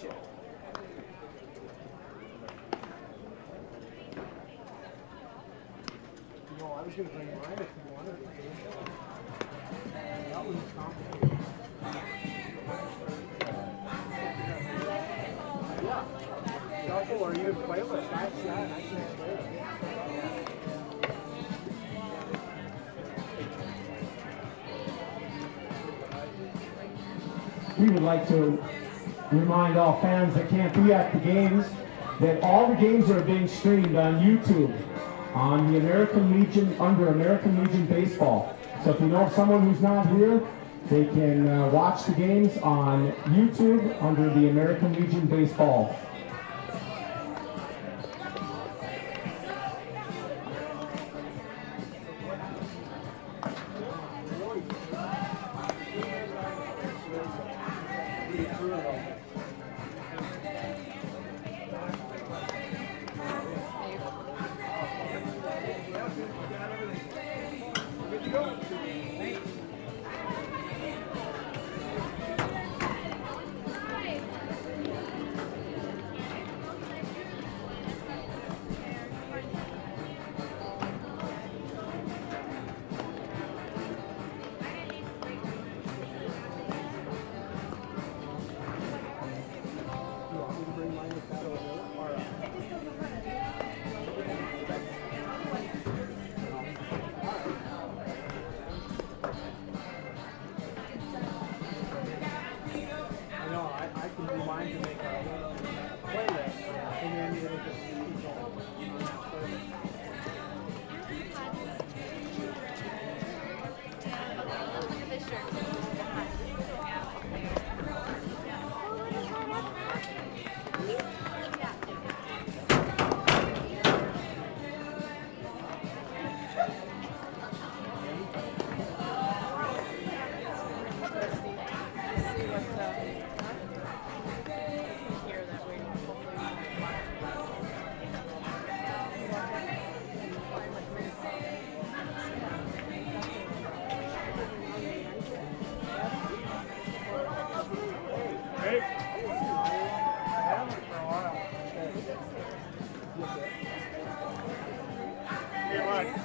I was going to bring mine if you wanted it. That was complicated. Yeah. Shuffle or even playlist. I can't play it. We would like to remind all fans that can't be at the games that all the games are being streamed on YouTube on the American Legion, under American Legion Baseball. So if you know someone who's not here, they can watch the games on YouTube under the American Legion Baseball.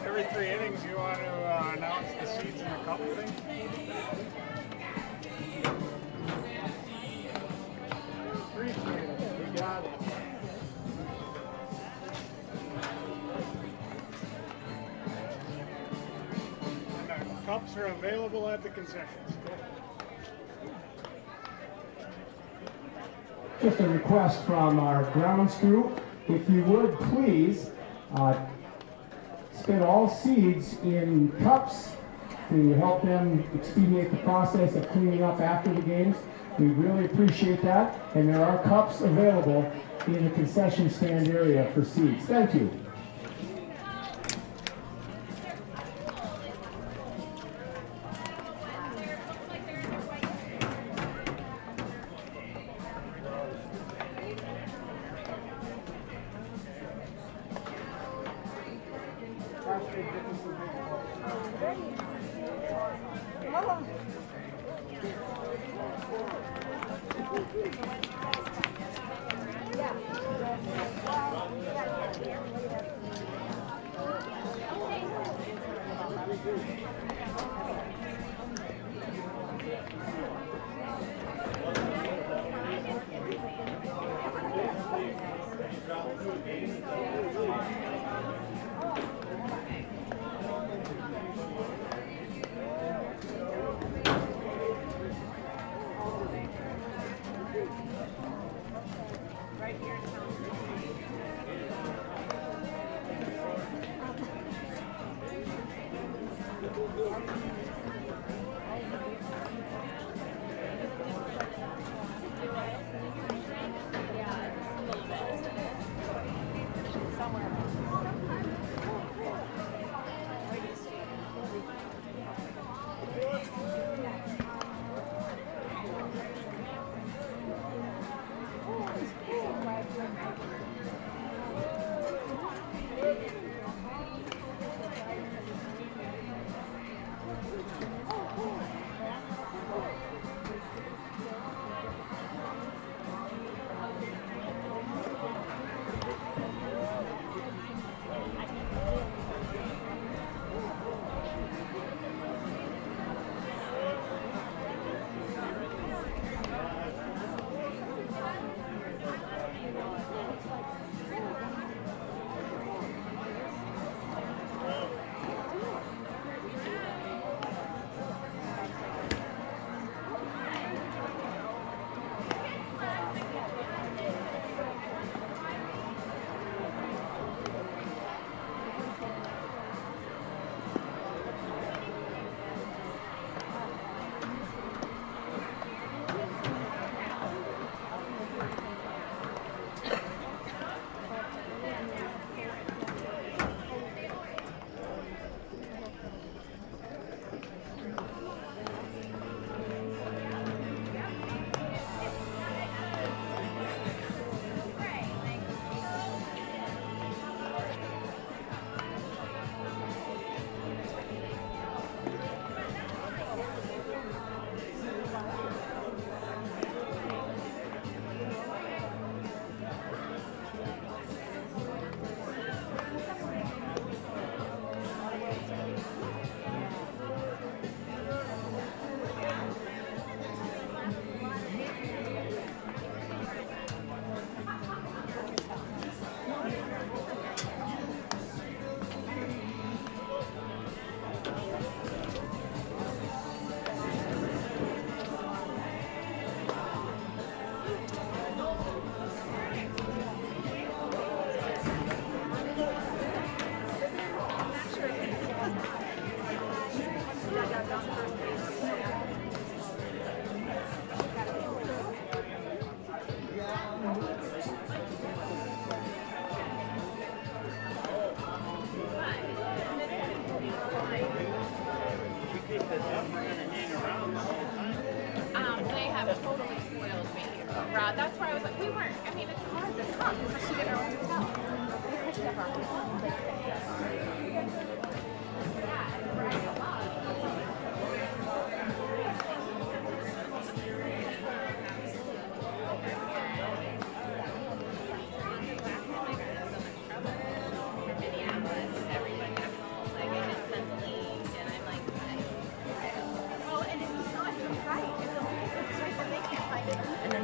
Every 3 innings, you want to announce the seeds in the cup thing? Appreciate it. We got it. And the cups are available at the concessions. Just a request from our grounds crew, if you would please spin all seeds in cups to help them expedite the process of cleaning up after the games. We really appreciate that, and there are cups available in the concession stand area for seeds. Thank you.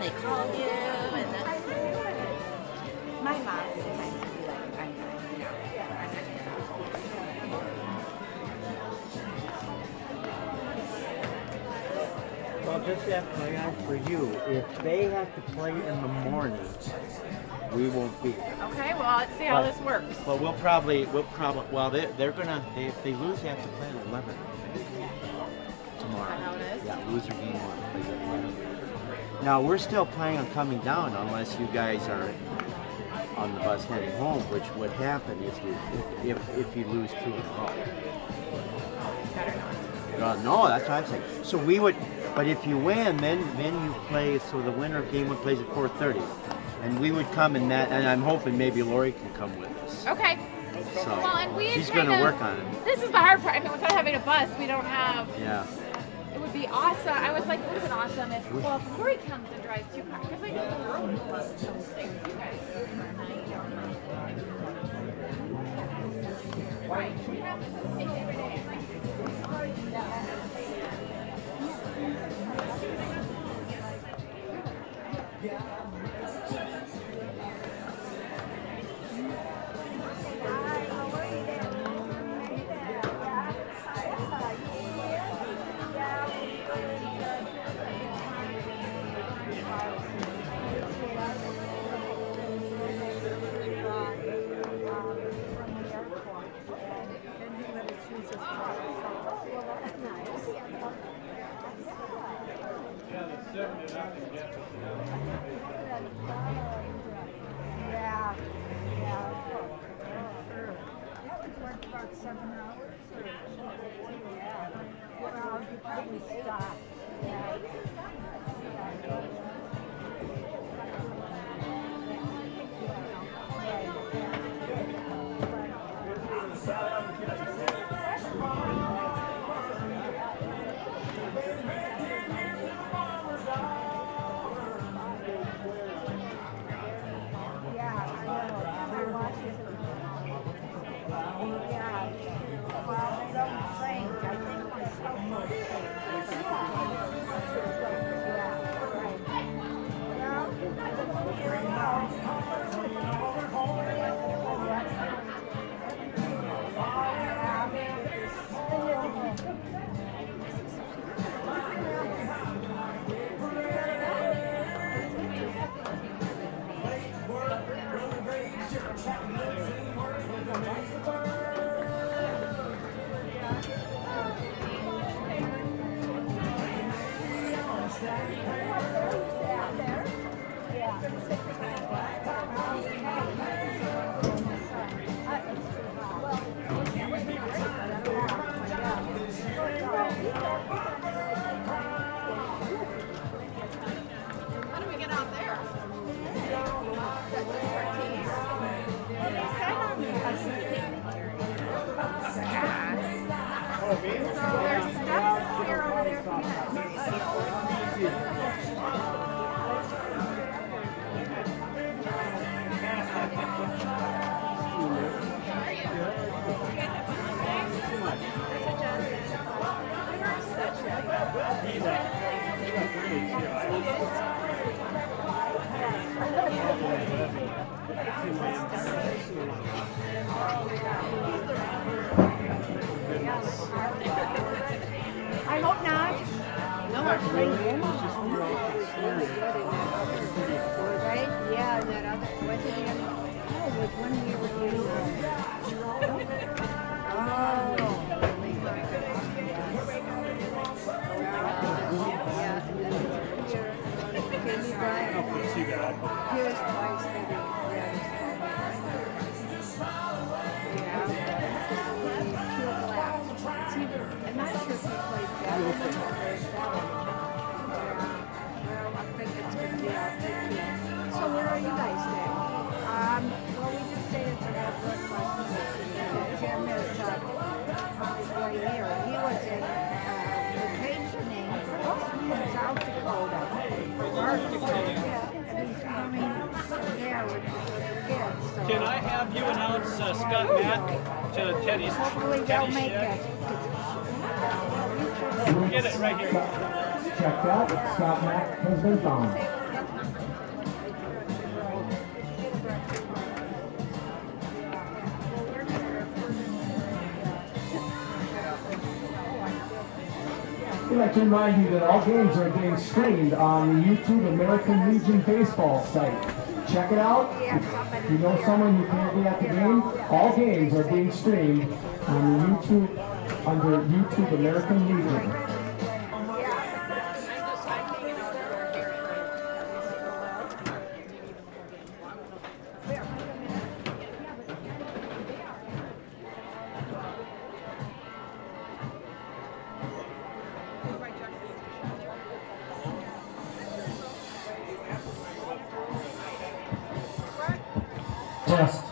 they call you, and then my mom sometimes would be like, I'm not, you know, I'm not Well, just FYI for you, if they have to play in the morning, we won't be here. Okay, well, let's see how this works. But we'll probably, well, if they lose, they have to play at 11 tomorrow. Is that how it is? Yeah, loser game one plays at 11. Now, we're still planning on coming down unless you guys are on the bus heading home, which would happen if you lose 2 in a row. Better Well, no, that's what I'm saying. So we would, but if you win, then you play. So the winner of game one plays at 4:30, and we would come in that. And I'm hoping maybe Lori can come with us. Okay. So Well, and we she's kind going to of- work on it. This is the hard part. I mean, without having a bus, we don't have. Yeah. It would be awesome. I was like, it would have been awesome if Lori comes and drives 2 cars. Because I know the girl would love to stay with you guys for a night. Right. We have to take it every day. I hope not. No, Right? Yeah, and that other, what's it again? Oh, it was one year with you. Kenny Bryant. He was twice maybe. I'm not sure if he played that. Well, I think it's going to be our 15th. So where are you guys staying? Well, we just stayed at the breakfast. Jim is way here. He was in vacationing in South Dakota. North Dakota. And he's coming there with the kids. So Can I have you announce Scott Mack to Teddy's? hopefully they'll make shed? it. Get it right here. Checked out. Scott Mack has been found. We'd like to remind you that all games are being streamed on the YouTube American Legion Baseball site. Check it out. If you know someone who can't be at the game, all games are being streamed on the YouTube under YouTube American Legion. Test.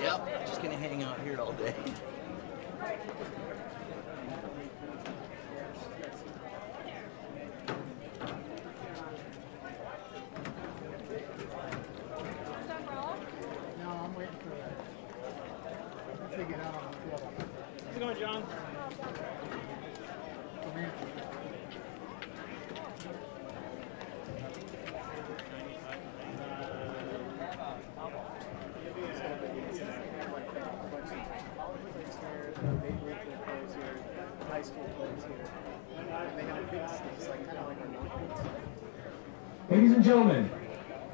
Yep, just gonna hang out here all day. How's it going, John? Ladies and gentlemen,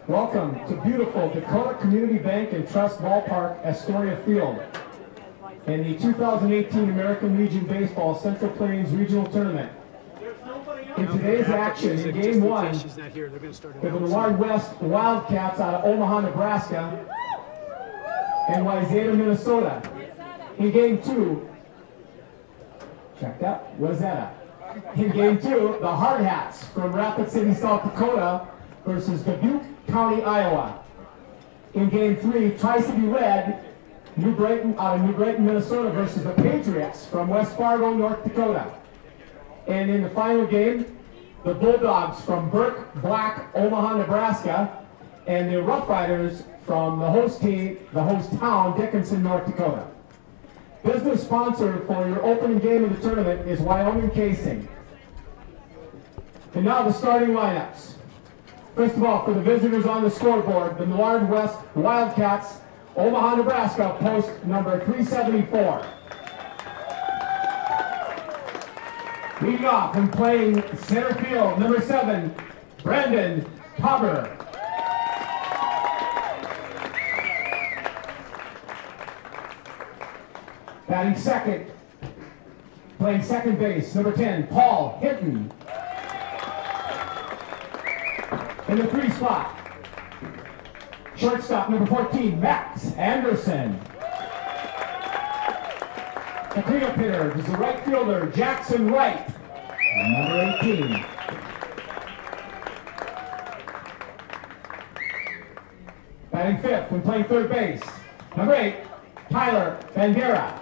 welcome to beautiful Dakota Community Bank and Trust Ballpark, Astoria Field, in the 2018 American Legion Baseball Central Plains Regional Tournament. In today's action, in Game 1, the Millard West Wildcats out of Omaha, Nebraska, and Wyzata, Minnesota. In Game 2, check that, Wyzata. In Game 2, the Hard Hats from Rapid City, South Dakota versus Dubuque County, Iowa. In Game 3, Tri-City Red, New Brighton out of New Brighton, Minnesota versus the Patriots from West Fargo, North Dakota. And in the final game, the Bulldogs from Burke Black, Omaha, Nebraska, and the Rough Riders from the host team, the host town, Dickinson, North Dakota. Business sponsor for your opening game of the tournament is Wyoming Casing. And now the starting lineups. First of all, for the visitors on the scoreboard, the Millard West Wildcats, Omaha, Nebraska, post number 374. Leading off and playing center field, number 7, Brandon Tauber. Batting second, playing second base, number 10, Paul Hinton. In the 3 spot, shortstop, number 14, Max Anderson. The cleanup hitter is the right fielder, Jackson Wright, number 18. Batting fifth and playing third base, number 8, Tyler Bandera.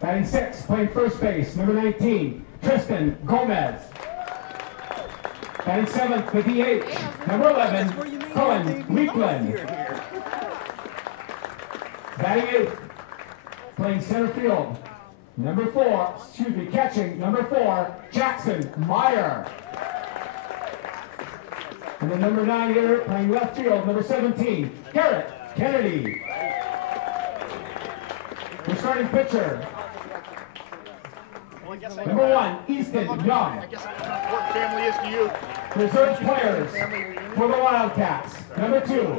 Batting sixth, playing first base, number 19, Tristan Gomez. Batting seventh, the DH, number 11, Cullen Weekland. Batting eighth, playing center field, number 4, catching, number 4, Jackson Meyer. And the number 9 hitter, playing left field, number 17, Garrett Kennedy. The starting pitcher, number 1, Easton Young. I guess that's how important family is to you. Reserve players for the Wildcats. Number 2,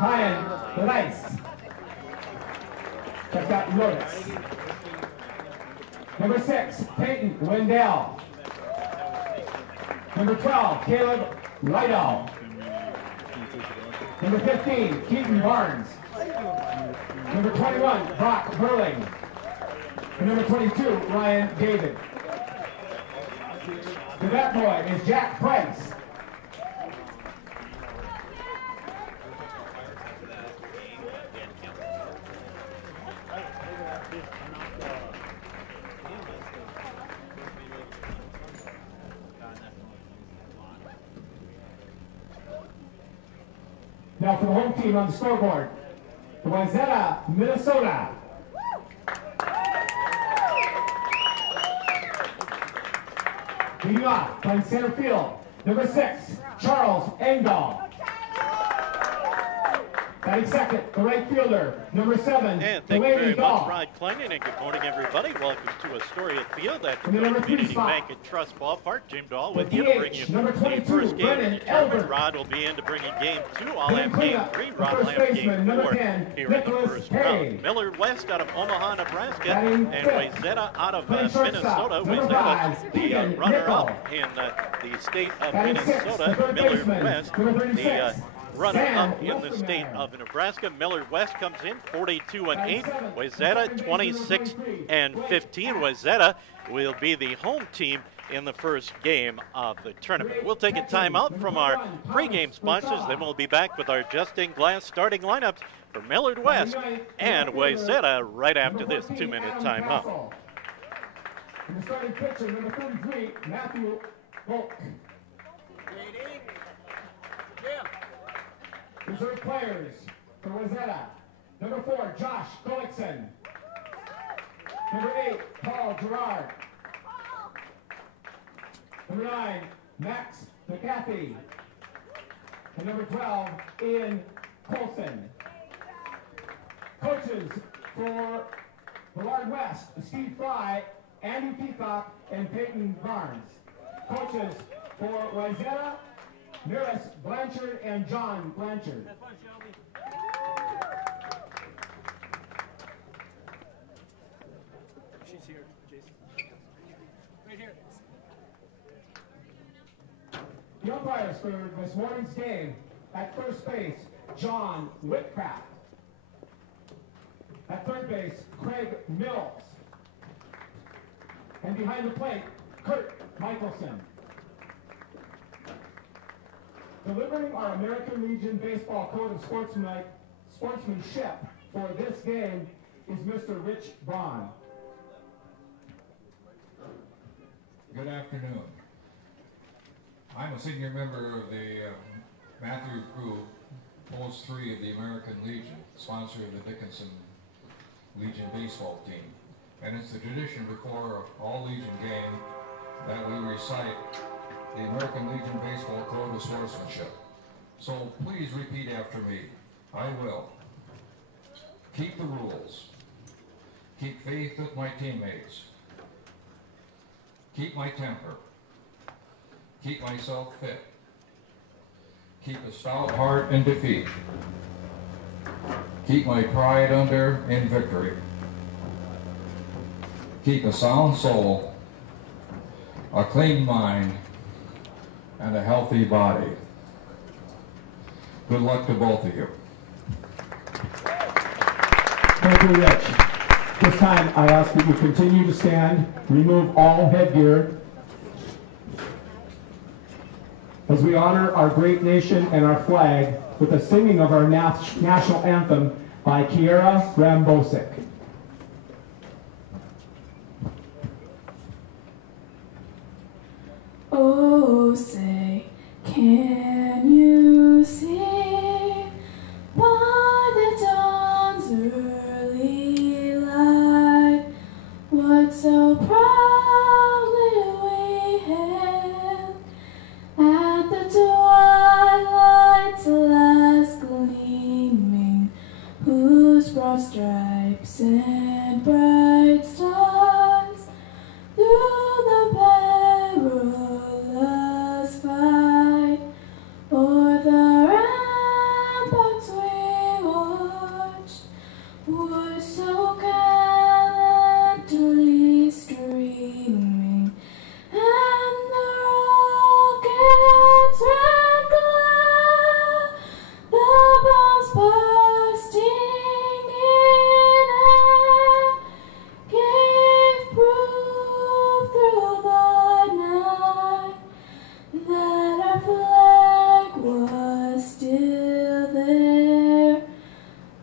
Ryan Rice. Check that notice. Number 6, Peyton Wendell. Number 12, Caleb Rideau. Number 15, Keaton Barnes. Number 21, Brock Burling. And number 22, Ryan David. The bat boy is Jack Price. Now for the home team on the scoreboard, the Wyzata, Minnesota. Leading off, playing center field, number 6, Charles Engdahl. Batting second, the right fielder, number 7, and thank you very much, Rod Kleinen, and good morning, everybody. Welcome to Astoria Field at Community Bank and Trust Ballpark. Jim Dahl with you to bring you the first game of the tournament. Rod will be in to bring in Game 2. I'll have Game 3. Rod will have Game 4 here in the first round. Millard West out of Omaha, Nebraska, and Wyzata out of Minnesota. Wyzata, the runner-up in the state of Minnesota. Millard West, the runner-up in the state of Nebraska. Millard West comes in 42-8. Wyzata 26-15. Wyzata will be the home team in the first game of the tournament. We'll take a timeout from our pregame sponsors, then we'll be back with our just-in-glass starting lineups for Millard West and Wyzata right after this 2-minute timeout. And the starting pitcher, number 33, Matthew Volk. Reserve players for Wyzata, Number 4, Josh Gullickson. Number 8, Paul Gerard. Number 9, Max McAfee. And number 12, Ian Colson. Coaches for Millard West, Steve Fry, Andy Peacock, and Peyton Barnes. Coaches for Wyzata, Maris Blanchard and John Blanchard. Have fun, Shelby. She's here, Jason. Right here. The umpires for this morning's game: at first base, John Whitcraft. At third base, Craig Mills. And behind the plate, Kurt Michelson. Delivering our American Legion Baseball Code of Sportsmanship for this game is Mr. Rich Vaughn. Good afternoon. I'm a senior member of the Matthew Group, Post 3 of the American Legion, sponsor of the Dickinson Legion baseball team. And it's the tradition before all Legion game that we recite the American Legion Baseball Code of Sportsmanship. So please repeat after me. I will. Keep the rules. Keep faith with my teammates. Keep my temper. Keep myself fit. Keep a stout heart in defeat. Keep my pride under in victory. Keep a sound soul, a clean mind, and a healthy body. Good luck to both of you. Thank you, Rich. This time, I ask that you continue to stand, remove all headgear, as we honor our great nation and our flag with the singing of our national anthem by Kiera Rambosic. Oh, say, can you see by the dawn's early light what so proudly we hailed at the twilight's last gleaming, whose broad stripes and bright stars through the perilous fight o'er the ramparts we watched were so gallantly streaming, and the rocket's red glare, the bombs bursting in air, gave proof through the night that our flag was still there.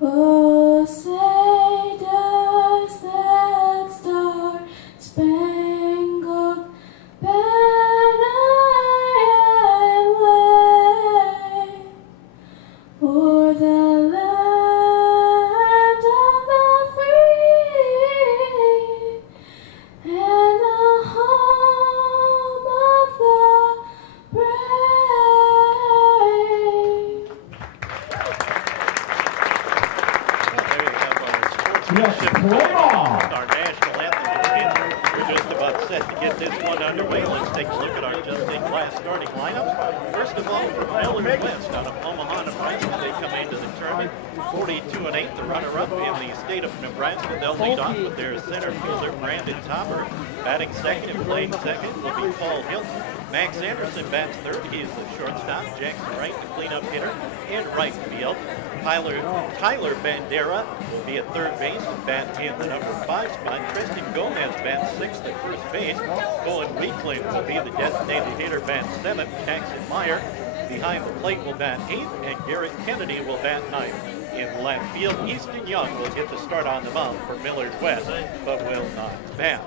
Oh, say does that star-spangled banner yet wave o'er the land of the free and the home of the brave? There you have our Yes, sportsmanship play ball. our national anthem. We're just about set to get this one underway. Let's take a look at our just-in-class starting lineup. First of all, from Millard West out of Omaha, Nebraska, they come into the tournament 42-8, the runner-up in the state of Nebraska. They'll lead off with their center fielder, Brandon Topper. Batting second and playing second will be Paul Hilton. Max Anderson bats third. He is the shortstop. Jackson Wright, the cleanup hitter, in right field. Tyler Bandera will be at third base and bat in the number 5 spot. Tristan Gomez bats sixth at first base. Bowen Weakland will be the designated hitter, bat seventh. Jackson Meyer behind the plate will bat eighth, and Garrett Kennedy will bat ninth. In left field, Easton Young will get the start on the mound for Millard West, but will not bat.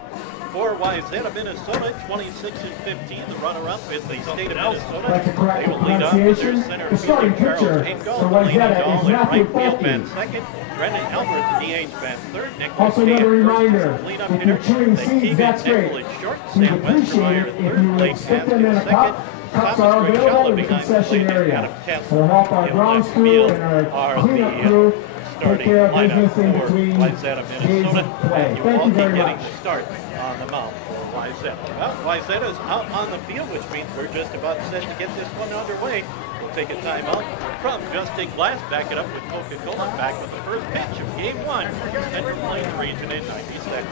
For Wyzata, Minnesota, 26-15. The runner-up is the state of Minnesota. That's a correct They will lead off with their pronunciation. center The starting fielder, Charles pitcher Engdahl. for The leading Wyzata goal is in Matthew right field, Fulke. bats second. Brendan Albert, the DH, bats third. Nicholas Also Day another at first reminder, is the leadoff if hitter. you're chewing Then seeds, Keegan that's great. Nickel is short. We'd Sam appreciate Westermeyer it if third. you would Blake stick Haskins them in a second. cup. Cups Thomas are available Gricella in the behind the concession plate, and area. Adam Kessler We'll help our in grounds left crew field and our are cleanup the crew take starting care of lineup business in for between Wyzata, games Minnesota. of play. Matthew Thank you Fulke very getting much. the start on the mound for Wyzata. Well, Wyzata's out on the field, which means we're just about set to get this one underway. We'll take a timeout from Justin Glass, back it up with Coca-Cola, back with the first pitch of Game 1 for Central Plains Region in 90 seconds.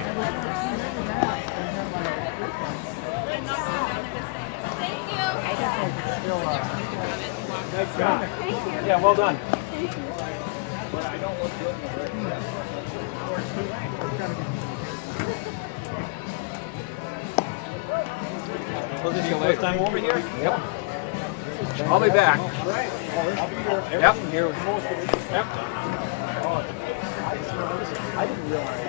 Nice job. Thank you. Yeah, well done. Was this your first time over here? Yep. I'll be back. Yep. Yep. I didn't realize.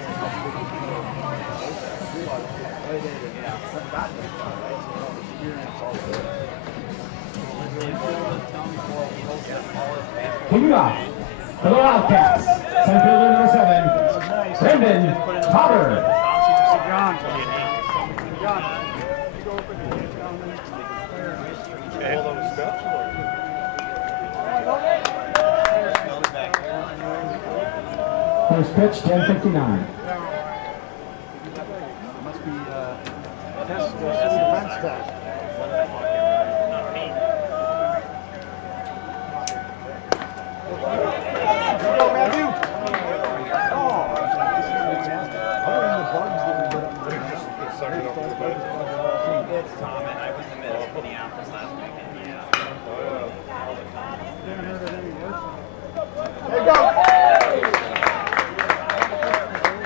Kicking off for the Wildcats. Center fielder number 7, Brendan Potter. First pitch, 10:59. Must be test city defense test. It's Tom, and I was in Minneapolis last weekend. Yeah. There you go.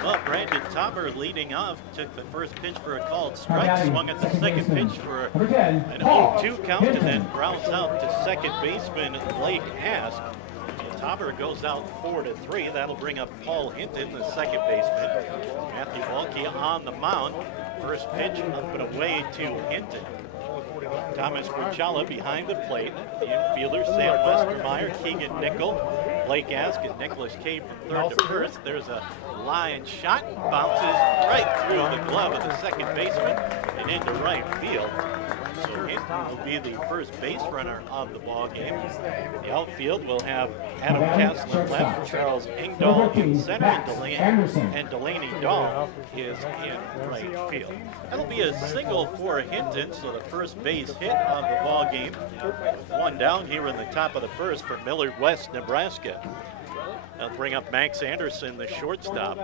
Well, Brandon Topper leading off, took the first pitch for a called strike, swung at the second pitch for an 0-2 count, and then grounds out to second baseman Blake Ask. Topper goes out 4-3. That'll bring up Paul Hinton, the second baseman. Matthew Fulke on the mound. First pitch up and away to Hinton. Thomas Gricella behind the plate. The infielders, Sam Westermeyer, Keegan Nickel, Blake Ask, and Nicholas Cave from third to first. There's a line shot, bounces right through the glove of the second baseman and into right field. So Hinton will be the first base runner of the ball game. The outfield will have Adam Kessler left, Charles Engdahl in center, and Delaney Dahl is in right field. That'll be a single for Hinton, so the first base hit of the ball game. One down here in the top of the first for Millard West, Nebraska. That'll bring up Max Anderson, the shortstop.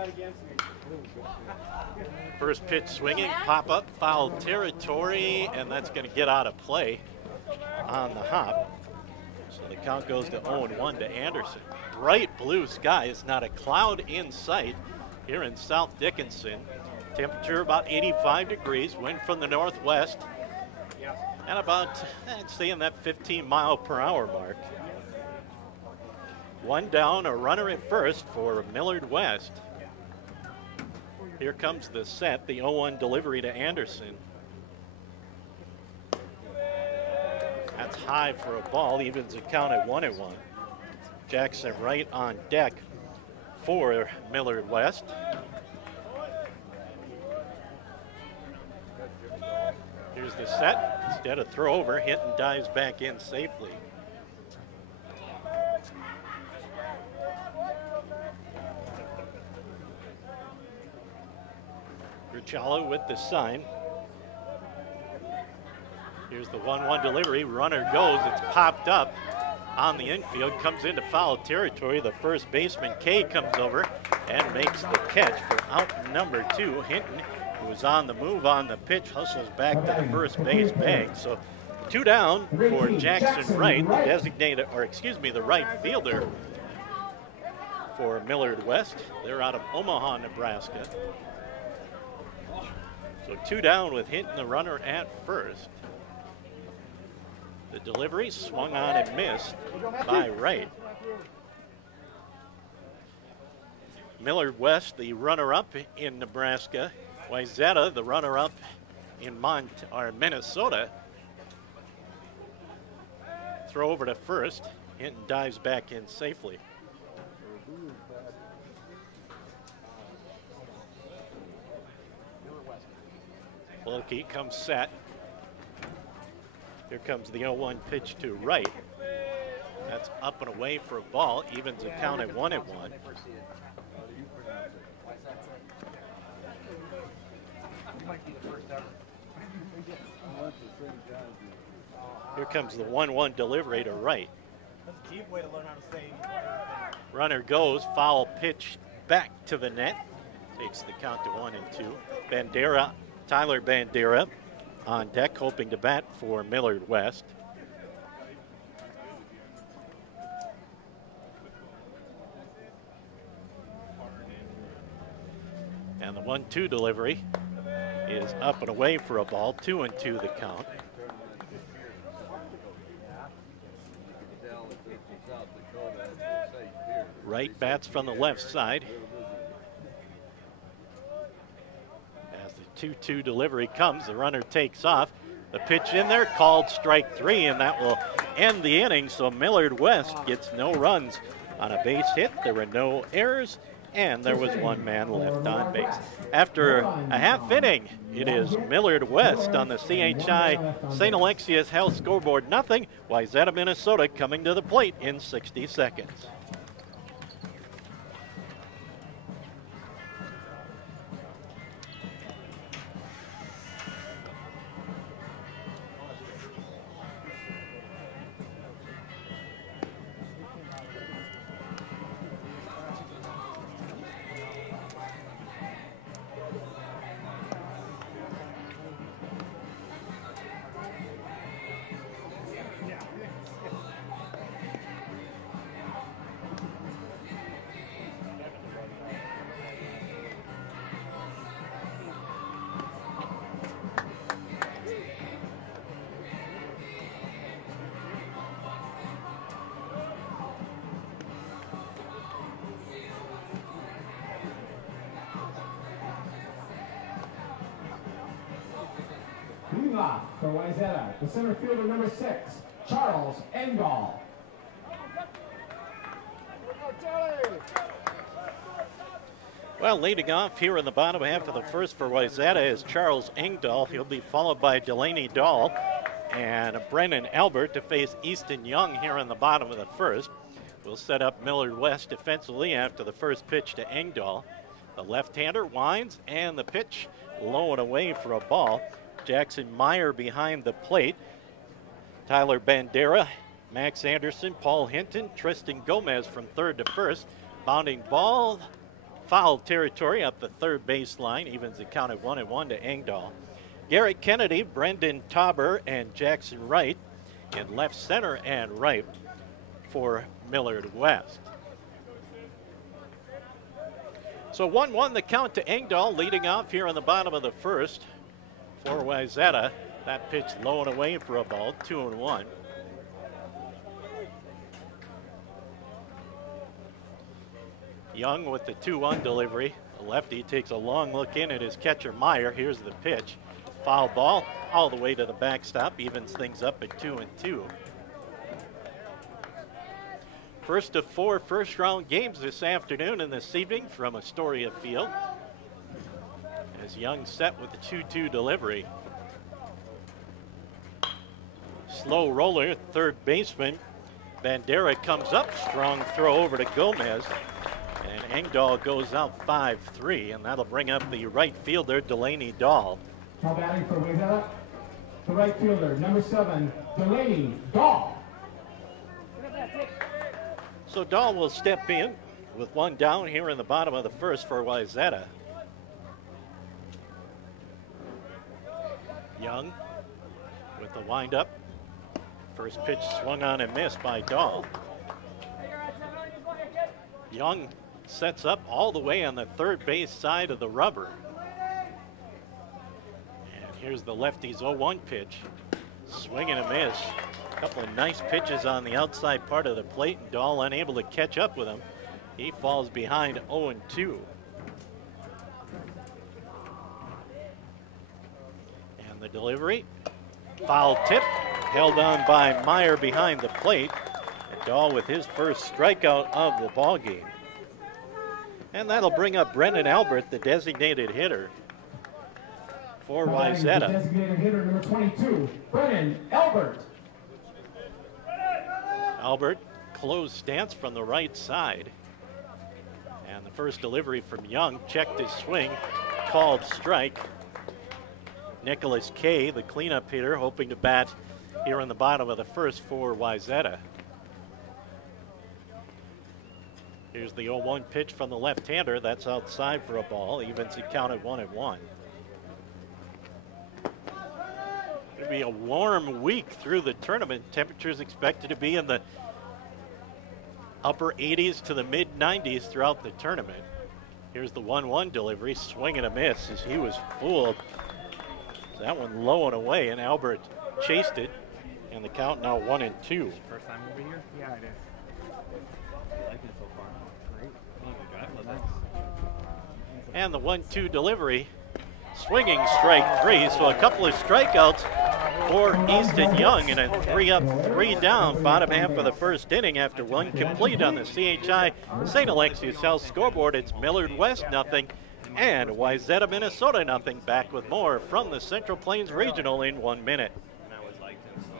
First pitch swinging, pop up, foul territory, and that's going to get out of play on the hop. So the count goes to 0-1 to Anderson. Bright blue skies, not a cloud in sight here in South Dickinson. Temperature about 85 degrees, wind from the northwest, and about, I'd say, in that 15-mile-per-hour mark. One down, a runner at first for Millard West. Here comes the set, the 0-1 delivery to Anderson. That's high for a ball, evens the count at 1-1. Jackson Wright on deck for Millard West. Here's the set, instead of throw over, Hinton dives back in safely. Gricella with the sign. Here's the 1-1 delivery. Runner goes. It's popped up on the infield. Comes into foul territory. The first baseman, Kay, comes over and makes the catch for out number 2. Hinton, who was on the move on the pitch, hustles back to the first base bag. So 2 down for Jackson Wright, the designated, or excuse me, the right fielder for Millard West. They're out of Omaha, Nebraska. So 2 down with Hinton, the runner at first. The delivery swung on and missed by Wright. Millard West, the runner-up in Nebraska, Wyzata, the runner-up in Minnesota. Throw over to first. Hinton dives back in safely. Wilkie comes set. Here comes the 0-1 pitch to right. That's up and away for a ball. Evens the count at 1-1. Here comes the 1-1 delivery to right. Runner goes, foul pitch back to the net. Takes the count to 1-2. Tyler Bandera on deck, hoping to bat for Millard West. And the 1-2 delivery is up and away for a ball. 2-2 the count. Wright bats from the left side. As the 2-2 delivery comes, the runner takes off. The pitch in there, called strike 3, and that will end the inning. So Millard West gets no runs on a base hit. There were no errors, and there was one man left on base. After a half inning, it is Millard West on the CHI St. Alexius Health scoreboard, nothing. Wyzata, Minnesota coming to the plate in 60 seconds. For Wyzata, the center fielder number 6, Charles Engdahl. Well, leading off here in the bottom half of the first for Wyzata is Charles Engdahl. He'll be followed by Delaney Dahl and Brennan Albert to face Easton Young here in the bottom of the first. We'll set up Millard West defensively after the first pitch to Engdahl. The left-hander winds, and the pitch low and away for a ball. Jackson Meyer behind the plate. Tyler Bandera, Max Anderson, Paul Hinton, Tristan Gomez from third to first. Bounding ball, foul territory up the third baseline. Evens the count at 1-1 to Engdahl. Garrett Kennedy, Brendan Tauber, and Jackson Wright in left center and right for Millard West. So 1-1 the count to Engdahl, leading off here on the bottom of the first. For Wyzata, that pitch low and away for a ball, 2-1. Young with the 2-1 delivery. The lefty takes a long look in at his catcher Meyer. Here's the pitch. Foul ball all the way to the backstop, evens things up at 2-2. First of 4 first-round games this afternoon and this evening from Astoria Field. As Young set with the 2-2 delivery. Slow roller, third baseman. Bandera comes up, strong throw over to Gomez. And Engdahl goes out 5-3, and that'll bring up the right fielder, Delaney Dahl. Now batting for Wyzata, the right fielder, number 7, Delaney Dahl. So Dahl will step in with one down here in the bottom of the first for Wyzata. Young with the windup. First pitch swung on and missed by Dahl. Young sets up all the way on the third base side of the rubber. And here's the lefty's 0-1 pitch. Swing and a miss. A couple of nice pitches on the outside part of the plate, and Dahl unable to catch up with him. He falls behind 0-2. the delivery. Foul tip, held on by Meyer behind the plate. And Dahl with his first strikeout of the ball game. And that'll bring up Brendan Albert, the designated hitter for Wyzata. Designated hitter number 22, Brendan Albert. Albert, closed stance from the right side. And the first delivery from Young, checked his swing, called strike. Nicholas Kay, the cleanup hitter, hoping to bat here in the bottom of the first for Wyzata. Here's the 0-1 pitch from the left-hander. That's outside for a ball. Evens it count at 1-1. It'll be a warm week through the tournament. Temperatures expected to be in the upper 80s to the mid 90s throughout the tournament. Here's the 1-1 delivery, swing and a miss as he was fooled. That one low and away, and Albert chased it, and the count now 1-2. First time over here? Yeah, it is. I like it so far. Great. And the 1-2 delivery, swinging strike 3, so a couple of strikeouts for Easton Young, and a 3-up, 3-down bottom half of the first inning after one complete on the CHI St. Alexius Health scoreboard. It's Millard West 0 and Wyzata Minnesota 0. Back with more from the Central Plains Regional in 1 minute. I always liked him, so.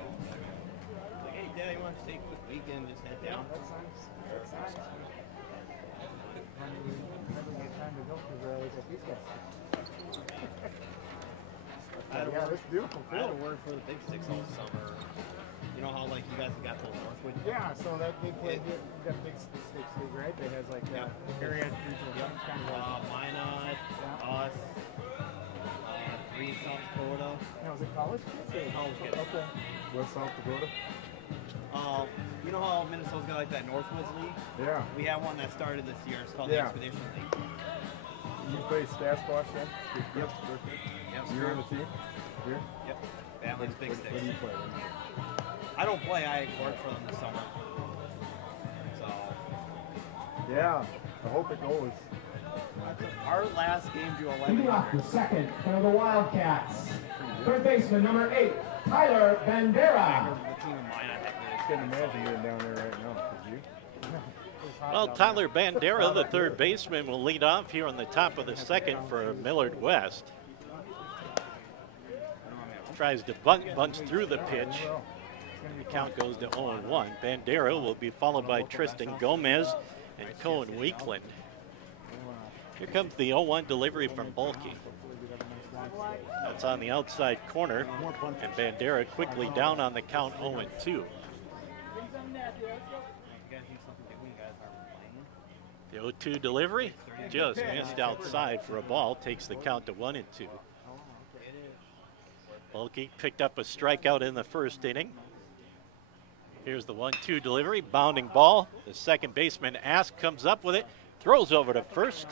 Like, hey, Dad, you want to take a quick weekend, just head down? That's nice. That's nice. Never get time to go because these guys. Yeah, it's beautiful. I had to work for the Big Six all summer. You know how, like, you guys got those Northwood? Yeah, so that they play, you got Big Six League, right? That has, like, area regional games, kind of like. Minot, us, 3 in South Dakota. Now, was it college kids? College kids. Okay. West South Dakota? You know how Minnesota's got, like, that Northwoods League? Yeah. We have one that started this year. It's called the Expedition League. You play staff squash then? Yep. You're on the team? Here? Yep. Badlands Big Six. What do you play? I don't play. I work for them this summer. So. Yeah. I hope it goes. Our last game drew 11. Leading off the second for the Wildcats. Third baseman number 8, Tyler Bandera. I can't imagine you're down there right now. Could you? Well, Tyler Bandera, the third baseman, will lead off here on the top of the second for Millard West. Tries to bunch through the pitch. The count goes to 0-1. Bandera will be followed by Tristan Gomez and Cohen Weekland. Here comes the 0-1 delivery from Bulkey. That's on the outside corner, and Bandera quickly down on the count 0-2. The 0-2 delivery just missed outside for a ball, takes the count to 1-2. Bulkey picked up a strikeout in the first inning. Here's the 1-2 delivery, bounding ball. The second baseman Ask comes up with it, throws over to first,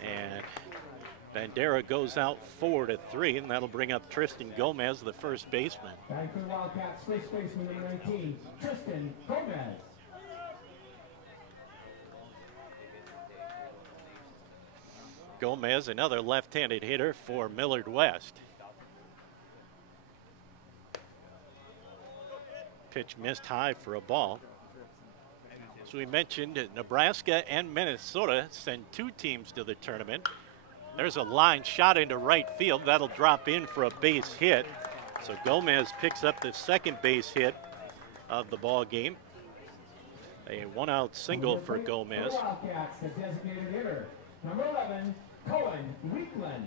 and Bandera goes out 4-3, and that'll bring up Tristan Gomez, the first baseman. Back for the Wildcats, first baseman number 19, Tristan Gomez. Gomez, another left-handed hitter for Millard West. Pitch missed high for a ball. As we mentioned, Nebraska and Minnesota send 2 teams to the tournament. There's a line shot into right field. That'll drop in for a base hit. So Gomez picks up the second base hit of the ball game. A 1-out single for Gomez. Wildcats, the designated hitter, number 11, Cohen Weekland.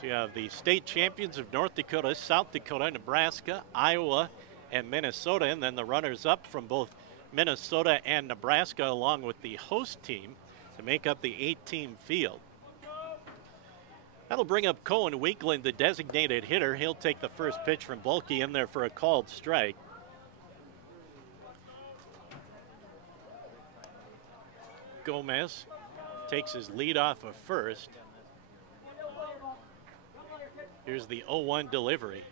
So you have the state champions of North Dakota, South Dakota, Nebraska, Iowa, and Minnesota, and then the runners-up from both Minnesota and Nebraska, along with the host team, to make up the 8-team field. That'll bring up Cohen Weekland, the designated hitter. He'll take the first pitch from Bulkey in there for a called strike. Gomez takes his lead off of first. Here's the 0-1 delivery.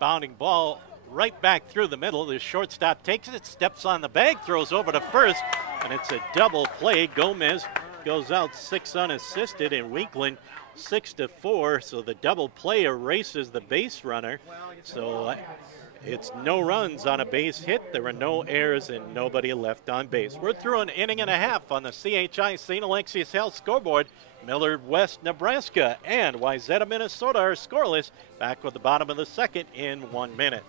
Bounding ball right back through the middle. The shortstop takes it, steps on the bag, throws over to first, and it's a double play. Gomez goes out 6 unassisted, and Weakland 6-4. So the double play erases the base runner. So it's no runs on a base hit. There were no errors and nobody left on base. We're through an inning and a half on the CHI St. Alexius Health scoreboard. Millard, West Nebraska, and Wyzata, Minnesota are scoreless. Back with the bottom of the second in 1 minute.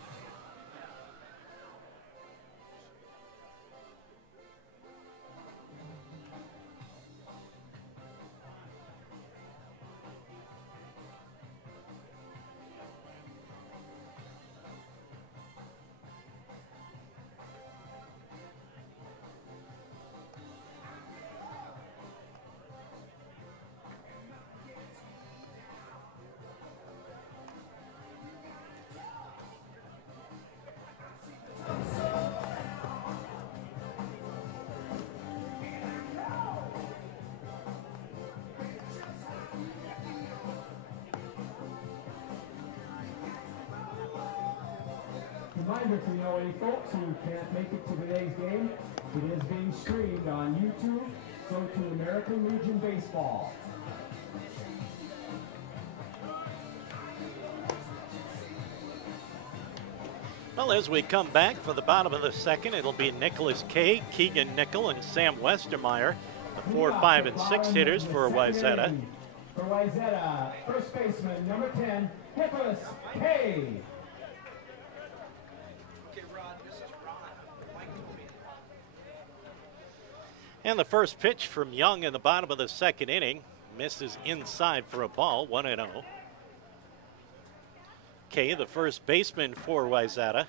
Reminder to the OA folks who can't make it to today's game, it is being streamed on YouTube, so to American Legion Baseball. Well, as we come back for the bottom of the second, it'll be Nicholas Kay, Keegan Nickel, and Sam Westermeyer, the 4, 5, and 6 hitters for Wyzata. For Wyzata, first baseman, number 10, Nicholas Kay. And the first pitch from Young in the bottom of the second inning misses inside for a ball, 1-0. Kay, the first baseman for Wyzata.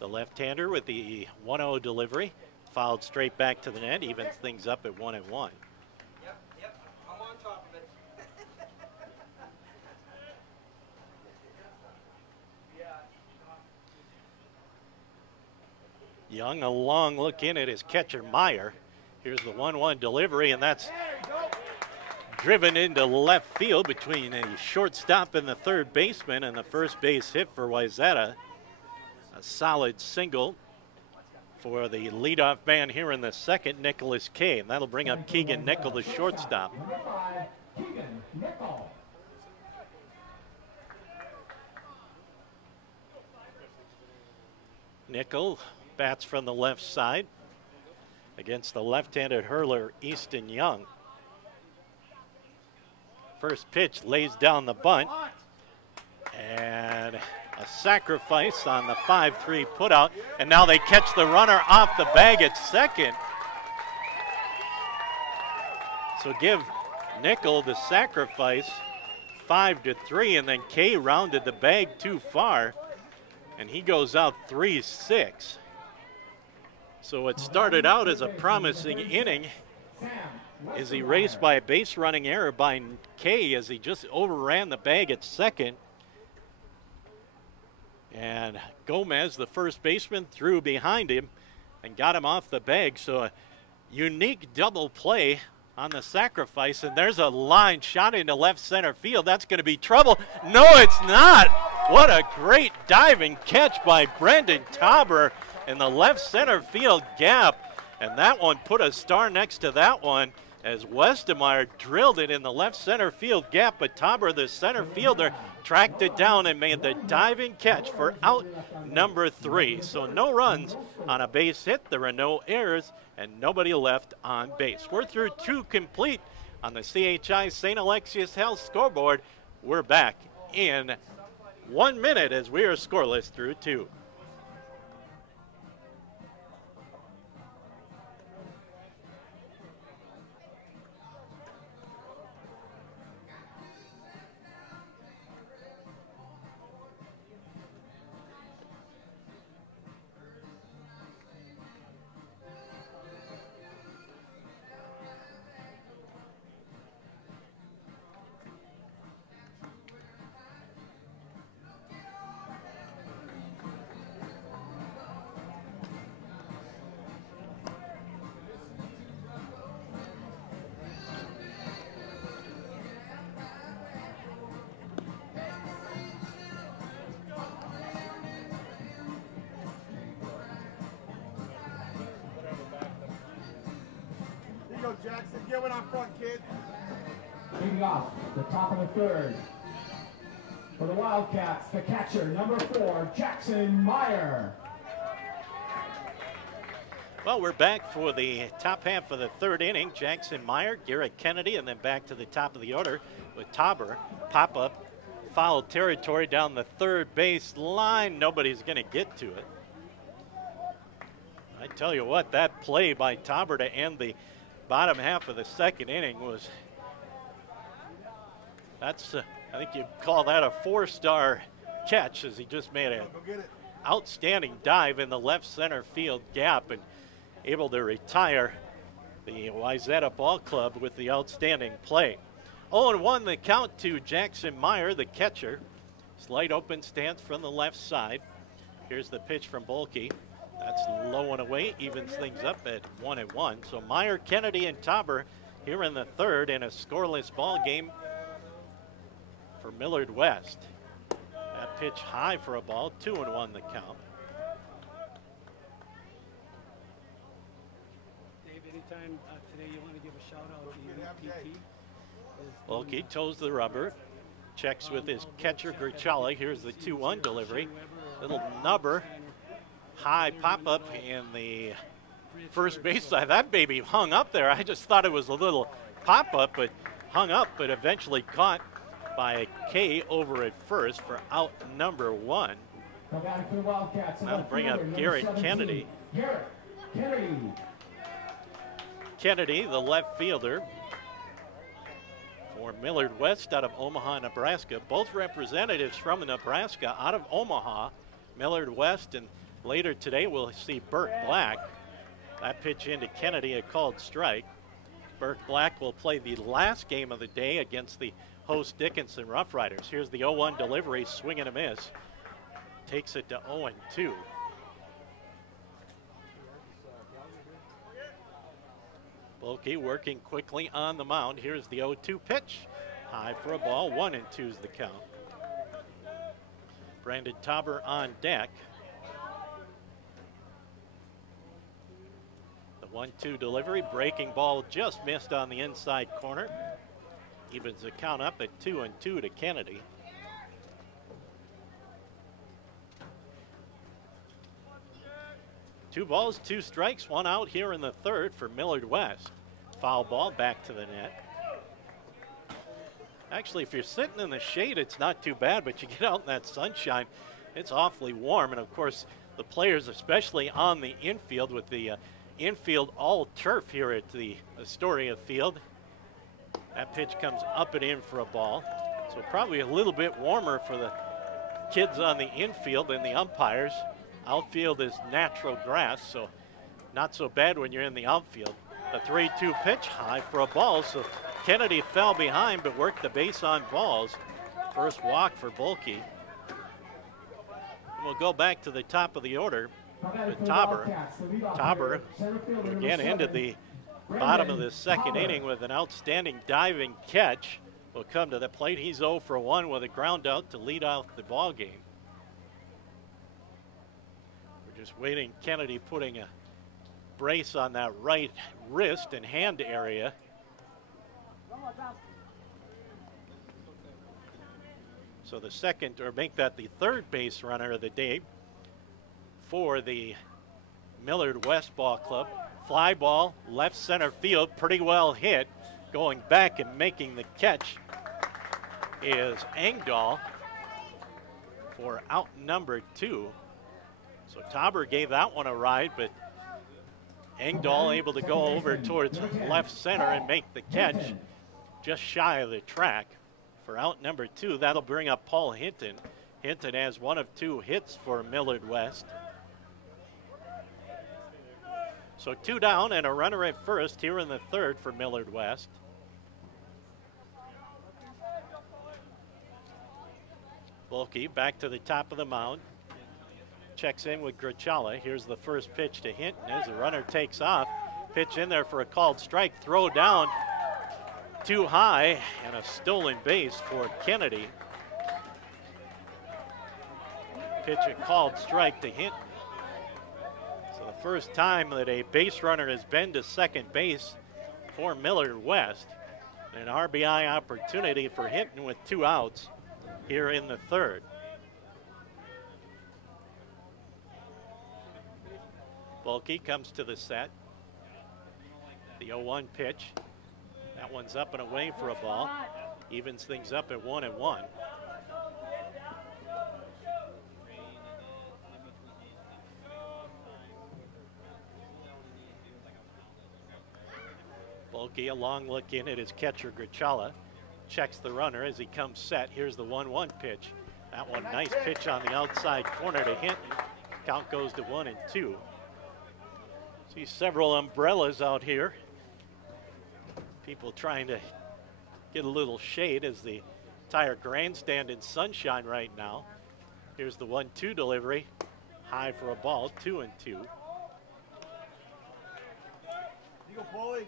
The left-hander with the 1-0 delivery, fouled straight back to the net, evens things up at 1-1. Yep, I'm on top of it. Young, a long look in at his catcher, Meyer. Here's the 1-1 delivery, and that's driven into left field between a shortstop and the third baseman, and the first base hit for Wyzata. A solid single for the leadoff man here in the second, Nicholas Kay. And that'll bring up Keegan Nickel, the shortstop. Number 5, Keegan Nickel. Nickel bats from the left side against the left-handed hurler, Easton Young. First pitch lays down the bunt, and a sacrifice on the 5-3 putout, and now they catch the runner off the bag at second. So give Nickel the sacrifice, 5-3, and then Kay rounded the bag too far, and he goes out 3-6. So it started out as a promising inning, is erased by a base running error by Kay as he just overran the bag at second. And Gomez, the first baseman, threw behind him and got him off the bag. So a unique double play on the sacrifice. And there's a line shot into left center field. That's going to be trouble. No, it's not. What a great diving catch by Brendan Tauber in the left center field gap. And that one put a star next to that one as Westermeyer drilled it in the left center field gap, but Tauber, the center fielder, tracked it down and made the diving catch for out number 3. So no runs on a base hit, there are no errors, and nobody left on base. We're through 2 complete on the CHI St. Alexius Health scoreboard. We're back in 1 minute as we are scoreless through 2. go, Jackson. Get one on front, kid. Leading off the top of the third. For the Wildcats, the catcher, number 4, Jackson Meyer. Well, we're back for the top half of the third inning. Jackson Meyer, Garrett Kennedy, and then back to the top of the order with Tauber. Pop up, foul territory down the third base line. Nobody's going to get to it. I tell you what, that play by Tauber to end the bottom half of the second inning was, that's, I think you'd call that a 4-star catch, as he just made an outstanding dive in the left center field gap and able to retire the Wyzata Ball Club with the outstanding play. 0-1 the count to Jackson Meyer, the catcher. Slight open stance from the left side. Here's the pitch from Bolke. That's low and away, evens things up at 1-1. So Meyer, Kennedy, and Tauber here in the third in a scoreless ball game for Millard West. That pitch high for a ball, 2-1 the count. Dave, anytime today you want to give a shout out to the PT. Bolke toes the rubber, checks with his catcher Gurchala. Here's the 2-1 delivery. Little nubber, high pop-up in the first base side. That baby hung up there. I just thought it was a little pop-up, but hung up, but eventually caught by K over at first for out number 1. That'll bring up Garrett Kennedy. Garrett Kennedy. Kennedy, the left fielder for Millard West out of Omaha, Nebraska. Both representatives from Nebraska out of Omaha. Millard West, and later today we'll see Burke Black. That pitch into Kennedy, a called strike. Burke Black will play the last game of the day against the host Dickinson Rough Riders. Here's the 0-1 delivery, swing and a miss. Takes it to 0-2. Bolke working quickly on the mound. Here's the 0-2 pitch. High for a ball, 1-2's the count. Brandon Tauber on deck. The 1-2 delivery, breaking ball just missed on the inside corner. Evens the count up at 2-2 to Kennedy. Two balls, two strikes, one out here in the third for Millard West. Foul ball back to the net. Actually, if you're sitting in the shade, it's not too bad, but you get out in that sunshine, it's awfully warm. And of course, the players, especially on the infield with the infield all turf here at the Astoria Field. That pitch comes up and in for a ball. So probably a little bit warmer for the kids on the infield than the umpires. Outfield is natural grass, so not so bad when you're in the outfield. The 3-2 pitch, high for a ball, so Kennedy fell behind but worked the base on balls. First walk for Bolke. And we'll go back to the top of the order with Tauber. Tauber again ended the bottom of the second inning with an outstanding diving catch. Will come to the plate. He's 0 for 1 with a ground out to lead off the ball game. We're just waiting. Kennedy putting a brace on that right wrist and hand area. So the second, or make that the third base runner of the day for the Millard West Ball Club. Fly ball, left center field, pretty well hit. Going back and making the catch is Engdahl for out number 2. So Tauber gave that one a ride, but Engdahl able to go over towards left center and make the catch just shy of the track for out number 2. That'll bring up Paul Hinton. Hinton has 1 of 2 hits for Millard West. So 2 down and a runner at first here in the third for Millard West. Bolke back to the top of the mound. Checks in with Gurchala. Here's the first pitch to Hinton as the runner takes off. Pitch in there for a called strike. Throw down too high and a stolen base for Kennedy. Pitch a called strike to Hinton. So the first time that a base runner has been to second base for Millard West. An RBI opportunity for Hinton with 2 outs here in the third. Bulkey comes to the set. The 0-1 pitch. That one's up and away for a ball. Evens things up at 1-1. Bulkey, a long look in at his catcher, Grichala. Checks the runner as he comes set. Here's the 1-1 pitch. That one, nice pitch on the outside corner to Hinton. Count goes to 1-2. See several umbrellas out here. People trying to get a little shade as the entire grandstand in sunshine right now. Here's the 1-2 delivery. High for a ball, 2-2. You go, Paulie.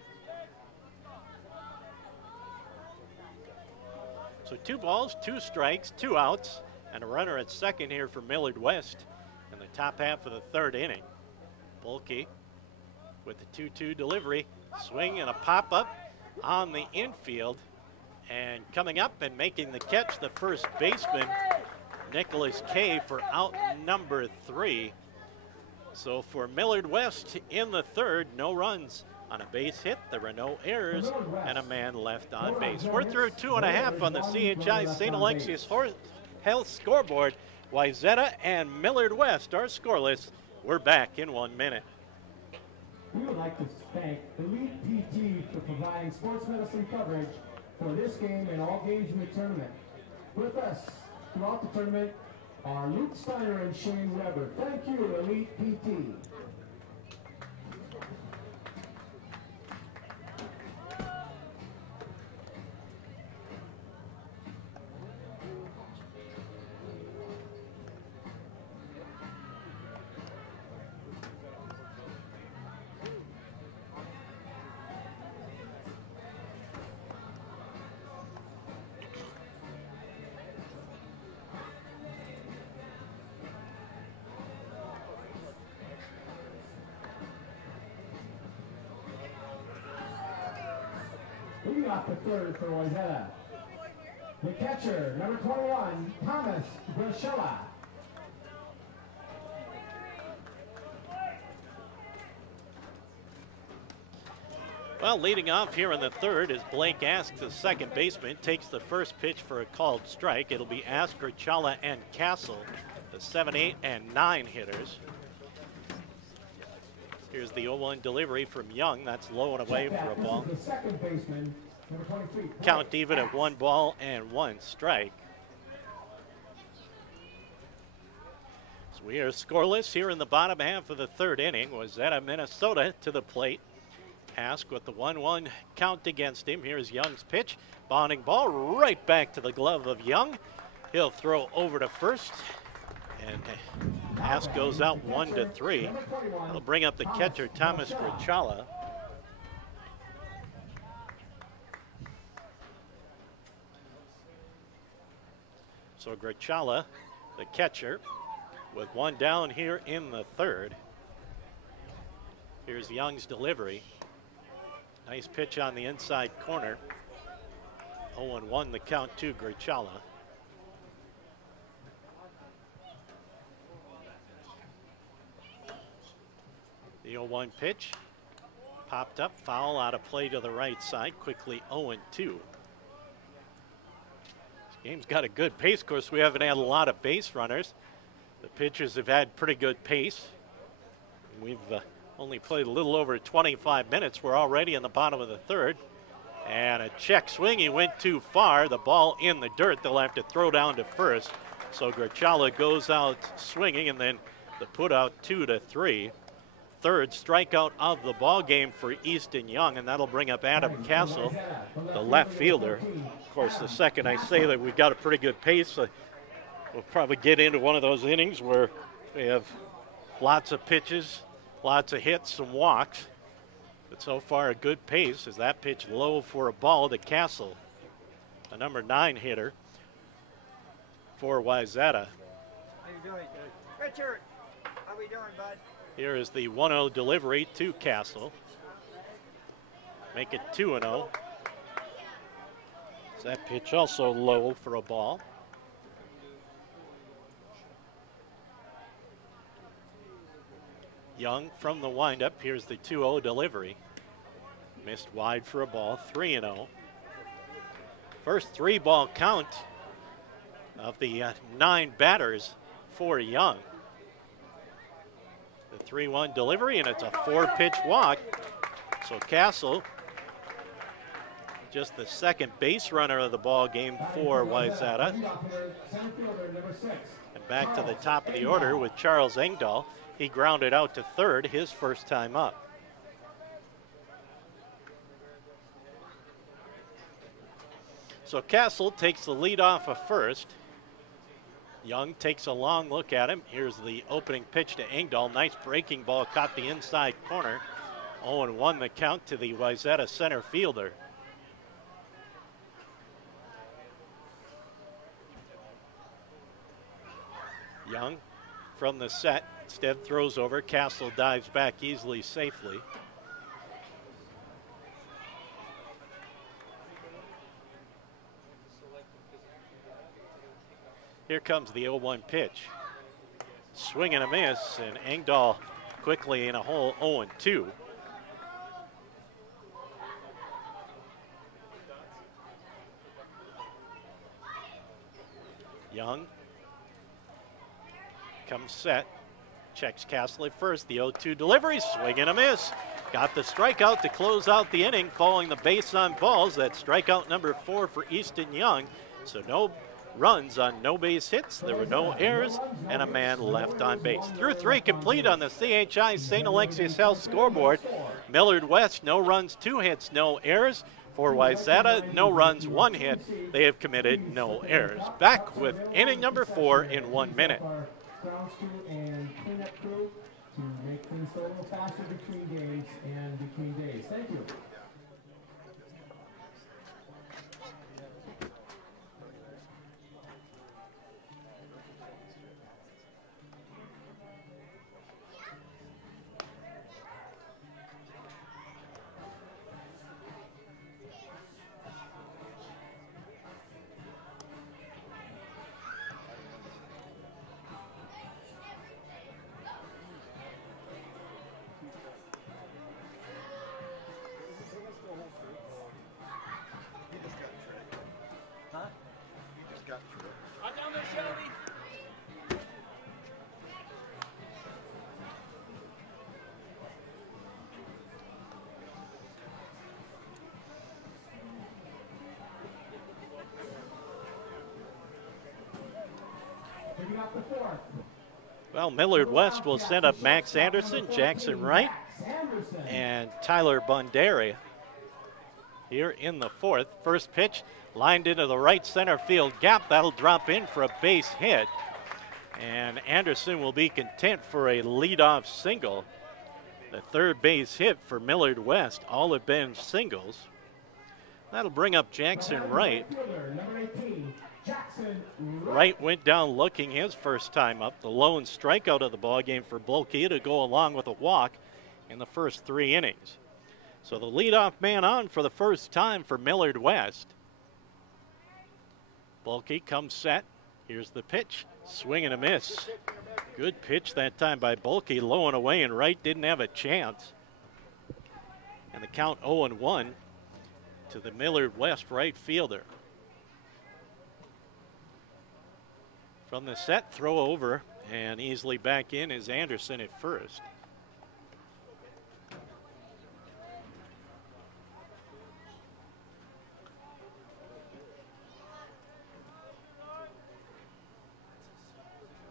So 2 balls, 2 strikes, 2 outs, and a runner at second here for Millard West in the top half of the third inning. Bulkey with the 2-2 delivery, swing and a pop-up on the infield, and coming up and making the catch, the first baseman, Nicholas Kay, for out number 3. So for Millard West in the third, no runs on a base hit. There were no errors and a man left on base. We're through 2.5 on the CHI St. Alexius Health scoreboard. Wyzata and Millard West are scoreless. We're back in 1 minute. We would like to thank Elite PT for providing sports medicine coverage for this game and all games in the tournament. With us throughout the tournament are Luke Steiner and Shane Weber. Thank you, Elite PT. Leading off the third for Wyzata, the catcher, number 21, Thomas Grishella. Well, leading off here in the third is Blake Ask, the second baseman, takes the first pitch for a called strike. It'll be Ask, Grichala, and Castle, the 7, 8, and 9 hitters. Here's the 0-1 delivery from Young. That's low and away for a ball. The second baseman, number 23. Count even at 1 ball and 1 strike. So we are scoreless here in the bottom half of the third inning. Wyzata, Minnesota to the plate. Ask with the 1-1 count against him. Here's Young's pitch. Bonding ball right back to the glove of Young. He'll throw over to first. And Ask goes out 1-3. That'll bring up the catcher, Thomas Grichala. So Grichala, the catcher, with 1 down here in the third. Here's Young's delivery. Nice pitch on the inside corner. 0-1 the count to Grichala. The 0-1 pitch popped up, foul out of play to the right side, quickly 0-2. This game's got a good pace. Of course, we haven't had a lot of base runners. The pitchers have had pretty good pace. We've only played a little over 25 minutes. We're already in the bottom of the third. And a check swing, he went too far. The ball in the dirt, they'll have to throw down to first. So Grichala goes out swinging, and then the put out 2-3. Third strikeout of the ball game for Easton Young, and that'll bring up Adam Castle, the left fielder. Of course, the second I say that we've got a pretty good pace, we'll probably get into one of those innings where we have lots of pitches, lots of hits, some walks. But so far, a good pace as that pitch low for a ball to Castle, the number 9 hitter for Wyzata. How you doing, Richard? How we doing, bud? Here is the 1-0 delivery to Castle. make it 2-0. That pitch also low for a ball. Young from the windup. Here's the 2-0 delivery. Missed wide for a ball, 3-0. First 3-ball count of the 9 batters for Young. The 3-1 delivery, and it's a 4-pitch walk. So Castle, just the second base runner of the ball game for Wyzata. And back to the top of the order with Charles Engdahl. He grounded out to third, his first time up. So Castle takes the lead off of first. Young takes a long look at him. Here's the opening pitch to Engdahl. Nice breaking ball, caught the inside corner. 0-1 the count to the Wyzata center fielder. Young from the set, instead throws over. Castle dives back easily, safely. Here comes the 0-1 pitch. Swing and a miss, and Engdahl quickly in a hole, 0-2. Young comes set, checks Castle at first. The 0-2 delivery, swing and a miss. Got the strikeout to close out the inning, following the base on balls. That's strikeout number 4 for Easton Young. So no runs on no base hits. There were no errors and a man left on base. Through 3 complete on the CHI St. Alexius Health scoreboard. Millard West, no runs, 2 hits, no errors. For Wyzata, no runs, 1 hit. They have committed no errors. Back with inning number 4 in 1 minute. Grounds crew and cleanup crew to make things go a little faster between games and between days. Thank you. Well, Millard West will send up Max Anderson, Jackson Wright, and Tyler Bonderi here in the 4th. First pitch lined into the right center field gap. That'll drop in for a base hit. And Anderson will be content for a leadoff single. The 3rd base hit for Millard West. All have been singles. That'll bring up Jackson Wright. Wright went down looking his first time up. The lone strikeout of the ballgame for Bulkey to go along with a walk in the first 3 innings. So the leadoff man on for the first time for Millard West. Bulkey comes set. Here's the pitch. Swing and a miss. Good pitch that time by Bulkey, low and away, and Wright didn't have a chance. And the count 0-1 to the Millard West right fielder. From the set, throw over, and easily back in is Anderson at first.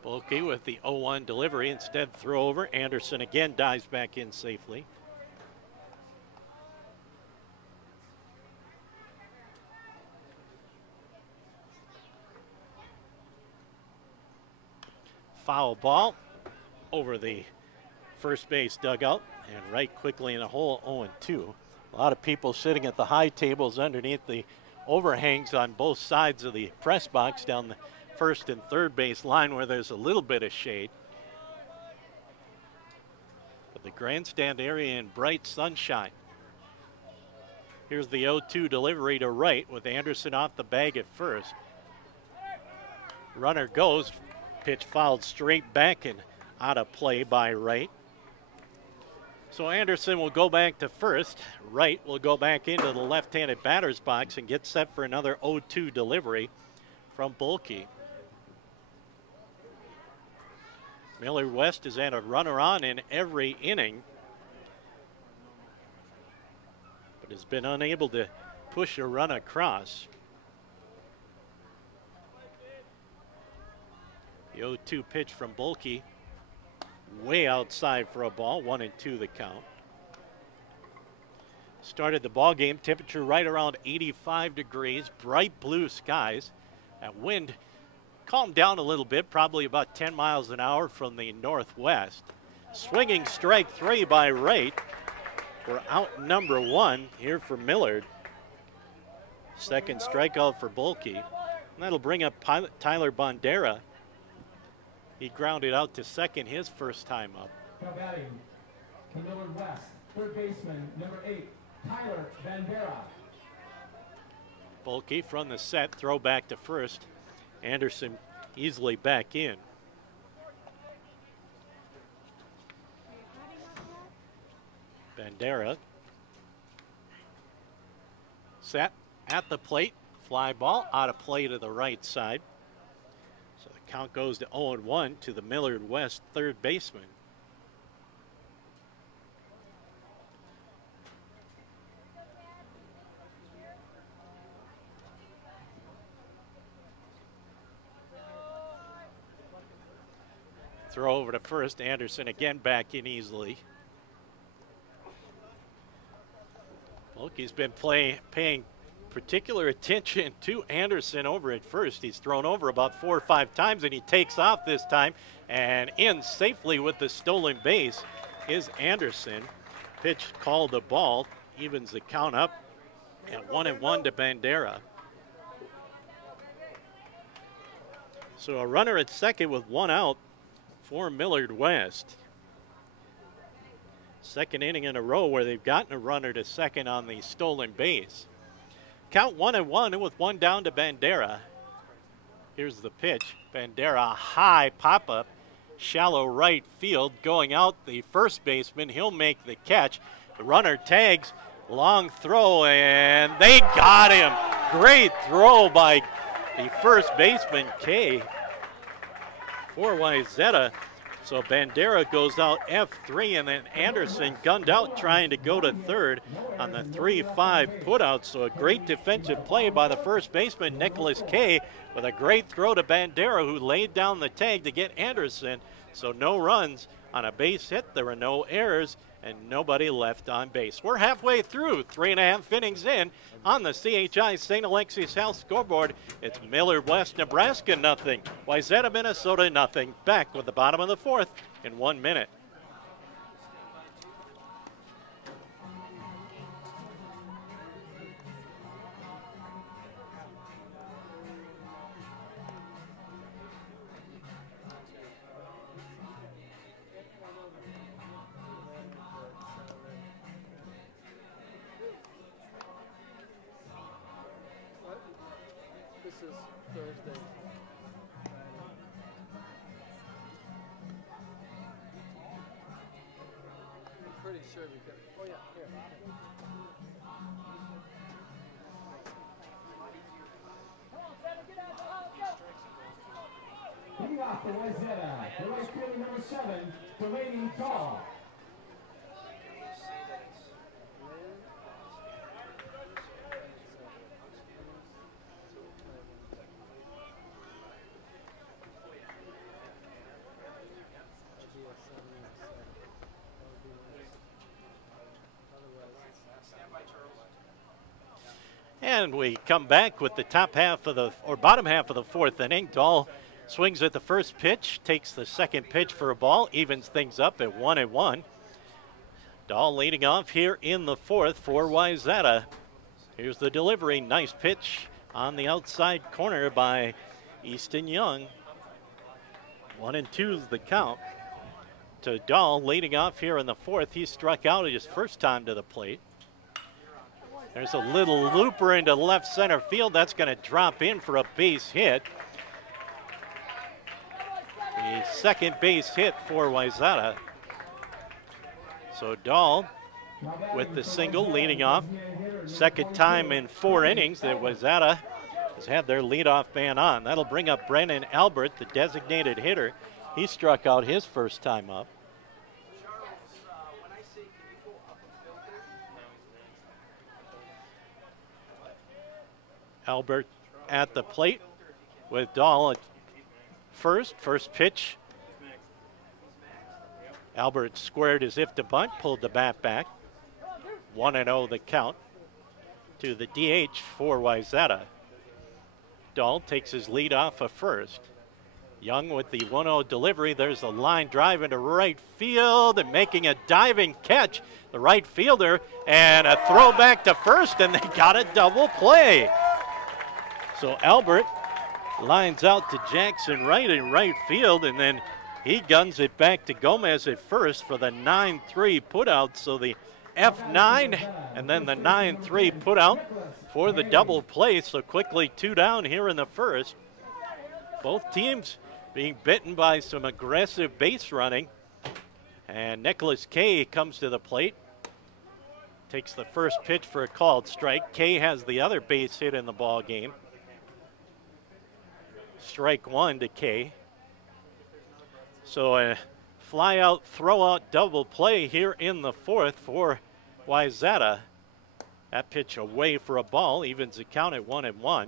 Bulkey with the 0-1 delivery, instead throw over. Anderson again dives back in safely. Foul ball over the first base dugout, and Wright quickly in a hole, 0-2. A lot of people sitting at the high tables underneath the overhangs on both sides of the press box down the first and third base line where there's a little bit of shade. But the grandstand area in bright sunshine. Here's the 0-2 delivery to Wright with Anderson off the bag at first. Runner goes, pitch fouled straight back and out of play by Wright. So Anderson will go back to first. Wright will go back into the left-handed batter's box and get set for another 0-2 delivery from Bulkey. Millard West has had a runner on in every inning, but has been unable to push a run across. The 0-2 pitch from Bulkey, way outside for a ball, 1-2 the count. Started the ball game, temperature right around 85 degrees, bright blue skies. That wind calmed down a little bit, probably about 10 miles an hour from the northwest. Swinging strike 3 by Wright. We're out number 1 here for Millard. Second strikeout for Bulkey. And that'll bring up Tyler Bandera. He grounded out to second his first time up. Now batting from Millard West, third baseman, number 8, Tyler Bandera. Bulkey from the set, throw back to first. Anderson easily back in. Bandera set at the plate, fly ball out of play to the right side. So the count goes to 0-1 to the Millard West third baseman. Throw over to first. Anderson again back in easily. Bulkey's been paying particular attention to Anderson over at first. He's thrown over about 4 or 5 times, and he takes off this time and in safely with the stolen base is Anderson. Pitch called the ball, evens the count up at 1-1 to Bandera. So a runner at second with 1 out for Millard West. Second inning in a row where they've gotten a runner to second on the stolen base. Count 1-1 with 1 down to Bandera. Here's the pitch. Bandera high pop-up, shallow right field, going out the first baseman. He'll make the catch. The runner tags, long throw, and they got him. Great throw by the first baseman, Kay, for Wyzata. So Bandera goes out F3, and then Anderson gunned out trying to go to third on the 3-5 putout. So a great defensive play by the first baseman, Nicholas Kay, with a great throw to Bandera, who laid down the tag to get Anderson. So no runs on a base hit. There were no errors and nobody left on base. We're halfway through, 3.5 innings in on the CHI St. Alexius Health scoreboard. It's Millard West, Nebraska, nothing. Wyzata, Minnesota, nothing. Back with the bottom of the 4th in 1 minute. Leading off for Wyzata, the right fielder number 7, Delaney Tall. And we come back with the top half of the, or bottom half of the 4th inning. Dahl swings at the first pitch, takes the second pitch for a ball, evens things up at 1-1. Dahl leading off here in the 4th for Wyzata. Here's the delivery, nice pitch on the outside corner by Easton Young. 1-2 is the count to Dahl leading off here in the 4th. He struck out his first time to the plate. There's a little looper into left center field. That's going to drop in for a base hit. The second base hit for Wyzata. So Dahl with the single leading off. Second time in 4 innings that Wyzata has had their leadoff man on. That'll bring up Brennan Albert, the designated hitter. He struck out his first time up. Albert at the plate with Dahl at first. First pitch. Albert squared as if to bunt, pulled the bat back. 1-0 the count to the DH for Wyzata. Dahl takes his lead off of first. Young with the 1-0 delivery. There's a line drive into right field and making a diving catch. The right fielder and a throw back to first, and they got a double play. So Albert lines out to Jackson Wright in right field, and then he guns it back to Gomez at first for the 9-3 putout. So the F9 and then the 9-3 putout for the double play. So quickly 2 down here in the first. Both teams being bitten by some aggressive base running. And Nicholas Kay comes to the plate. Takes the first pitch for a called strike. Kay has the other base hit in the ball game. Strike 1 to Kay. So a fly out, throw out double play here in the fourth for Wyzata. That pitch away for a ball, evens the count at 1-1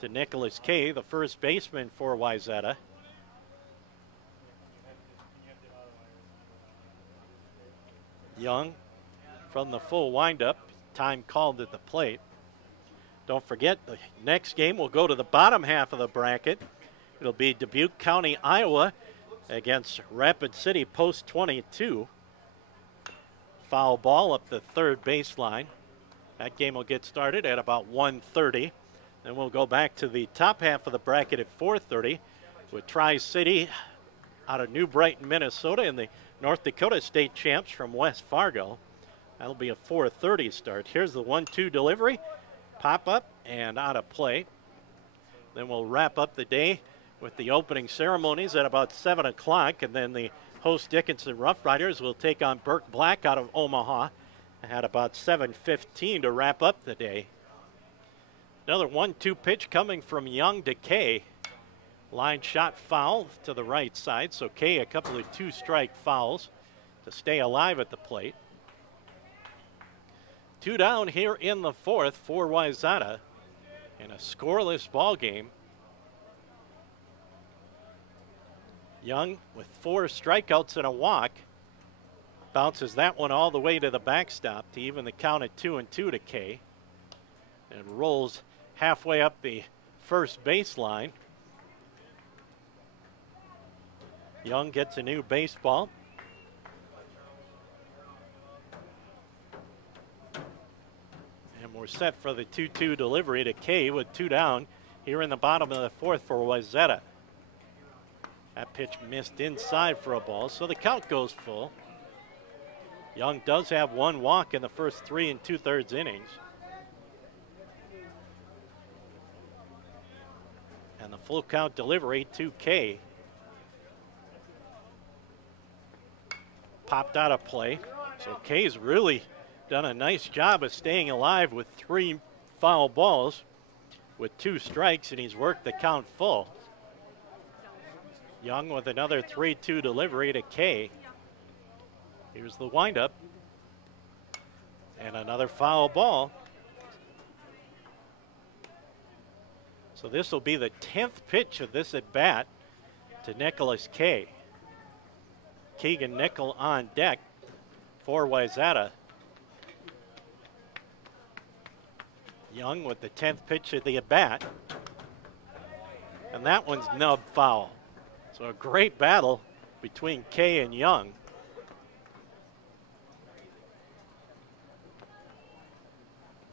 to Nicholas Kay, the first baseman for Wyzata. Young from the full windup, time called at the plate. Don't forget, the next game will go to the bottom half of the bracket. It'll be Dubuque County, Iowa against Rapid City Post 22. Foul ball up the third baseline. That game will get started at about 1:30. Then we'll go back to the top half of the bracket at 4:30 with Tri-City out of New Brighton, Minnesota, and the North Dakota State champs from West Fargo. That'll be a 4:30 start. Here's the 1-2 delivery. Pop up and out of play. Then we'll wrap up the day with the opening ceremonies at about 7 o'clock, and then the host Dickinson Rough Riders will take on Burke Black out of Omaha at about 7:15 to wrap up the day. Another 1-2 pitch coming from Young to Kay. Line shot foul to the right side, so Kay a couple of 2-strike fouls to stay alive at the plate. 2 down here in the fourth for Wyzata in a scoreless ball game. Young with 4 strikeouts and a walk bounces that one all the way to the backstop to even the count at 2-2 to Kay, and rolls halfway up the first baseline. Young gets a new baseball. And we're set for the 2-2 delivery to Kay with 2 down here in the bottom of the fourth for Wyzata. That pitch missed inside for a ball, so the count goes full. Young does have 1 walk in the first 3 2/3 innings. And the full count delivery to Kay. Popped out of play. So Kay's really done a nice job of staying alive with 3 foul balls with 2 strikes, and he's worked the count full. Young with another 3-2 delivery to Kay. Here's the windup. And another foul ball. So this will be the 10th pitch of this at bat to Nicholas Kay. Keegan Nickel on deck for Wyzata. Young with the 10th pitch of the at bat. And that one's nub foul. So a great battle between Kay and Young.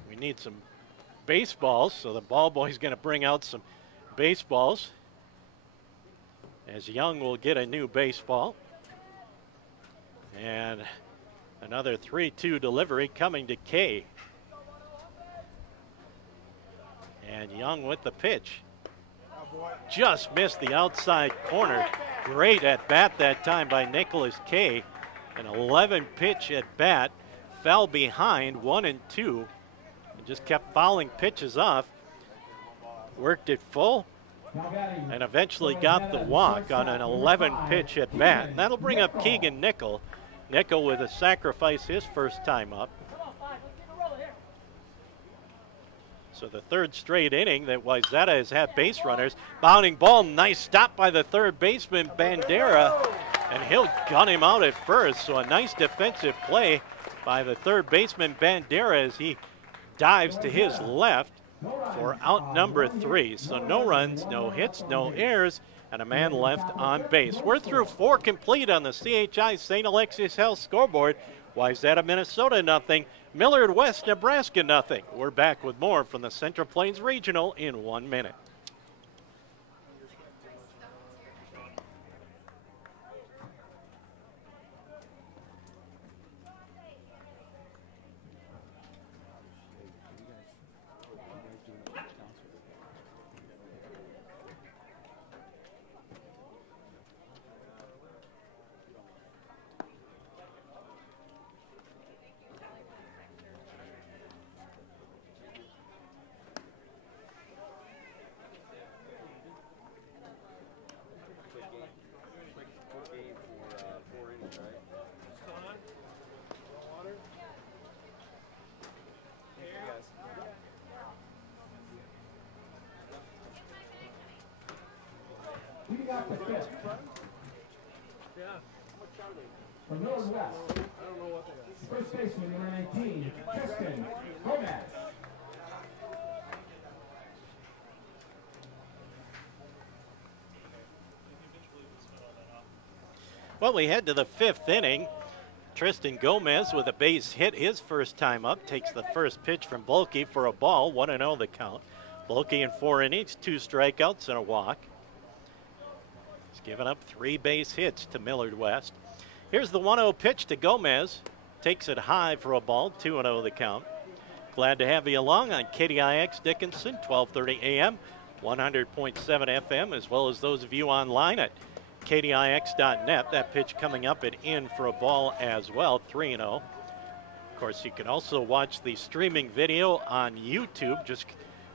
We need some baseballs, so the ball boy's going to bring out some baseballs as Young will get a new baseball. And another 3-2 delivery coming to Kay. And Young with the pitch. Just missed the outside corner. Great at bat that time by Nicholas Kay. An 11 pitch at bat. Fell behind 1-2. And just kept fouling pitches off. Worked it full. And eventually got the walk on an 11 pitch at bat. And that'll bring up Keegan Nickel. Nickel with a sacrifice his first time up. So the third straight inning that Wyzata has had base runners. Bounding ball, nice stop by the third baseman Bandera, and he'll gun him out at first. So a nice defensive play by the third baseman Bandera as he dives to his left for out number 3. So no runs, no hits, no errors, and a man left on base. We're through 4 complete on the CHI St. Alexius Health scoreboard. Wyzata, Minnesota, nothing. Millard West, Nebraska, nothing. We're back with more from the Central Plains Regional in 1 minute. From Millard West, first baseman number 19, Tristan Gomez. Well, we head to the 5th inning. Tristan Gomez with a base hit his first time up. Takes the first pitch from Bulkey for a ball. 1-0 the count. Bulkey in 4 innings, 2 strikeouts and a walk. He's given up 3 base hits to Millard West. Here's the 1-0 pitch to Gomez. Takes it high for a ball. 2-0 the count. Glad to have you along on KDIX Dickinson, 1230 AM, 100.7 FM, as well as those of you online at KDIX.net. That pitch coming up and in for a ball as well, 3-0. Of course, you can also watch the streaming video on YouTube. Just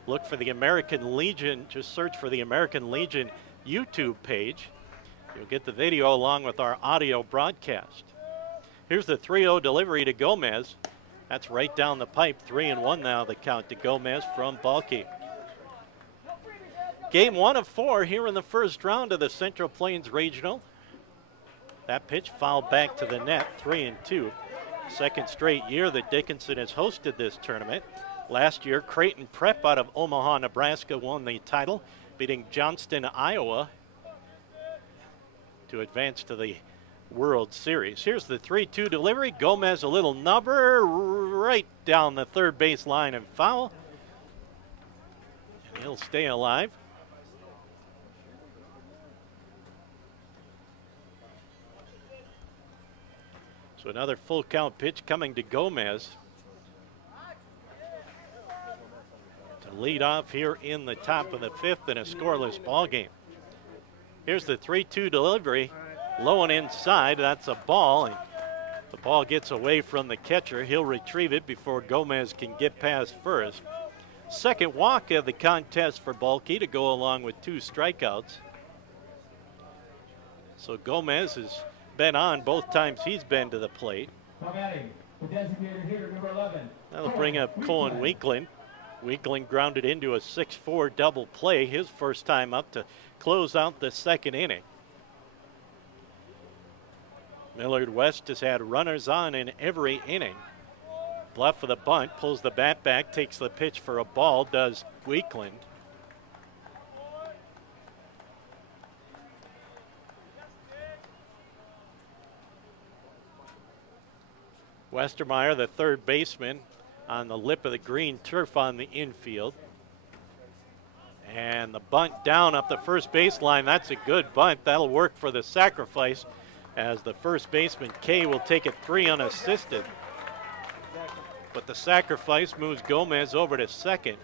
look for the American Legion. Just search for the American Legion YouTube page. You'll get the video along with our audio broadcast. Here's the 3-0 delivery to Gomez. That's right down the pipe. 3-1 now the count to Gomez from Bulkey. Game 1 of 4 here in the first round of the Central Plains Regional. That pitch fouled back to the net, 3-2. Second straight year that Dickinson has hosted this tournament. Last year, Creighton Prep out of Omaha, Nebraska won the title, beating Johnston, Iowa, to advance to the World Series. Here's the 3-2 delivery. Gomez a little nubber right down the third base line and foul. And he'll stay alive. So another full count pitch coming to Gomez to lead off here in the top of the 5th in a scoreless ball game. Here's the 3-2 delivery, low and inside. That's a ball, and the ball gets away from the catcher. He'll retrieve it before Gomez can get past first. Second walk of the contest for Bulkey to go along with 2 strikeouts. So Gomez has been on both times he's been to the plate. That'll bring up Colin Weakland. Weakland grounded into a 6-4 double play, his first time up to close out the second inning. Millard West has had runners on in every inning. Bluff for the bunt, pulls the bat back, takes the pitch for a ball, does Weakland. Westermeyer, the third baseman, on the lip of the green turf on the infield. And the bunt down up the first baseline. That's a good bunt. That'll work for the sacrifice as the first baseman, Kay, will take it 3 unassisted. But the sacrifice moves Gomez over to second.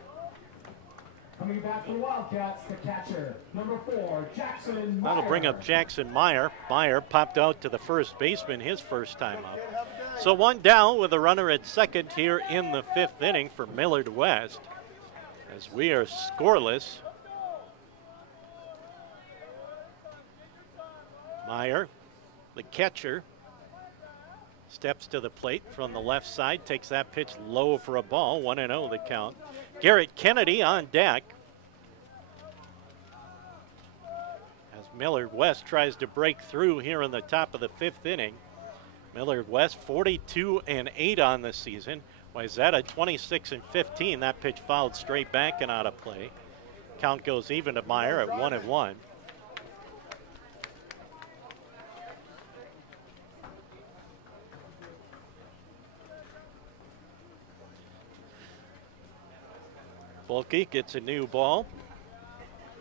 Coming back for the Wildcats, the catcher, number 4, Jackson Meyer. That'll bring up Jackson Meyer. Meyer popped out to the first baseman his first time up. So one down with a runner at second here in the 5th inning for Millard West, as we are scoreless. Meyer, the catcher, steps to the plate from the left side, takes that pitch low for a ball, 1-0 the count. Garrett Kennedy on deck as Millard West tries to break through here in the top of the 5th inning. Millard West 42-8 on the season. Wyzata 26-15. That pitch fouled straight back and out of play. Count goes even to Meyer at 1-1. Bulkey gets a new ball,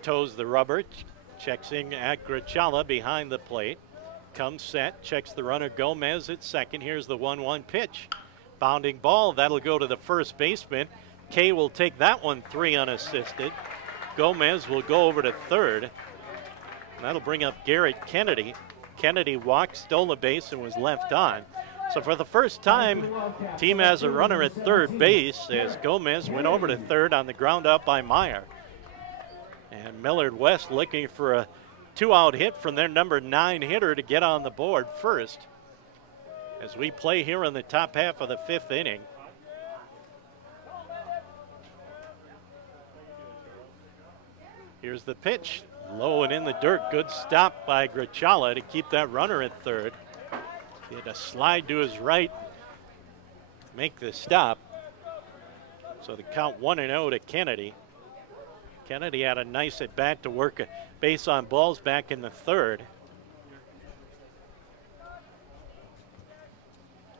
toes the rubber, checks in at Grachala behind the plate, comes set, checks the runner Gomez at second. Here's the 1-1 pitch. Bounding ball, that'll go to the first baseman. Kay will take that one 3 unassisted. Gomez will go over to third. And that'll bring up Garrett Kennedy. Kennedy walked, stole the base, and was left on. So for the first time, team has a runner at third base as Gomez went over to third on the ground out by Meyer. And Millard West looking for a 2-out hit from their number 9 hitter to get on the board first as we play here in the top half of the 5th inning. Here's the pitch, low and in the dirt. Good stop by Grachala to keep that runner at third. He had to slide to his right, make the stop. So the count 1-0 to Kennedy. Kennedy had a nice at bat to work a base on balls back in the third.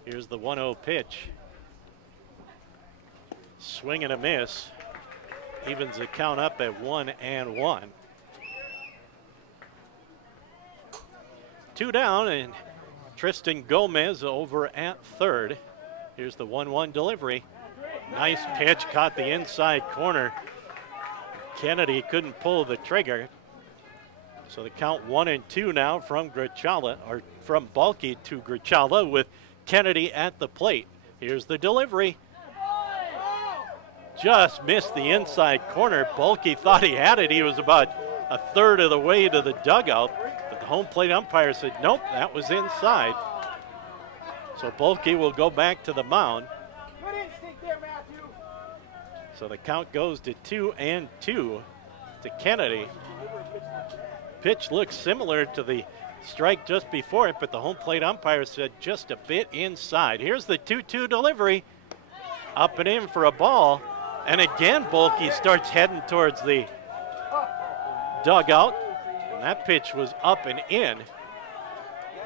Here's the 1-0 pitch. Swing and a miss. Evens the count up at 1-1. 2 down, and Tristan Gomez over at third. Here's the 1-1 delivery. Nice pitch, caught the inside corner. Kennedy couldn't pull the trigger. So the count 1-2 now from Grachala, or from Bulkey to Grachala with Kennedy at the plate. Here's the delivery. Just missed the inside corner. Bulkey thought he had it. He was about a third of the way to the dugout. But the home plate umpire said, nope, that was inside. So Bulkey will go back to the mound. So the count goes to 2-2 to Kennedy. Pitch looks similar to the strike just before it, but the home plate umpire said just a bit inside. Here's the 2-2 delivery. Up and in for a ball. And again, Bulkey starts heading towards the dugout. And that pitch was up and in.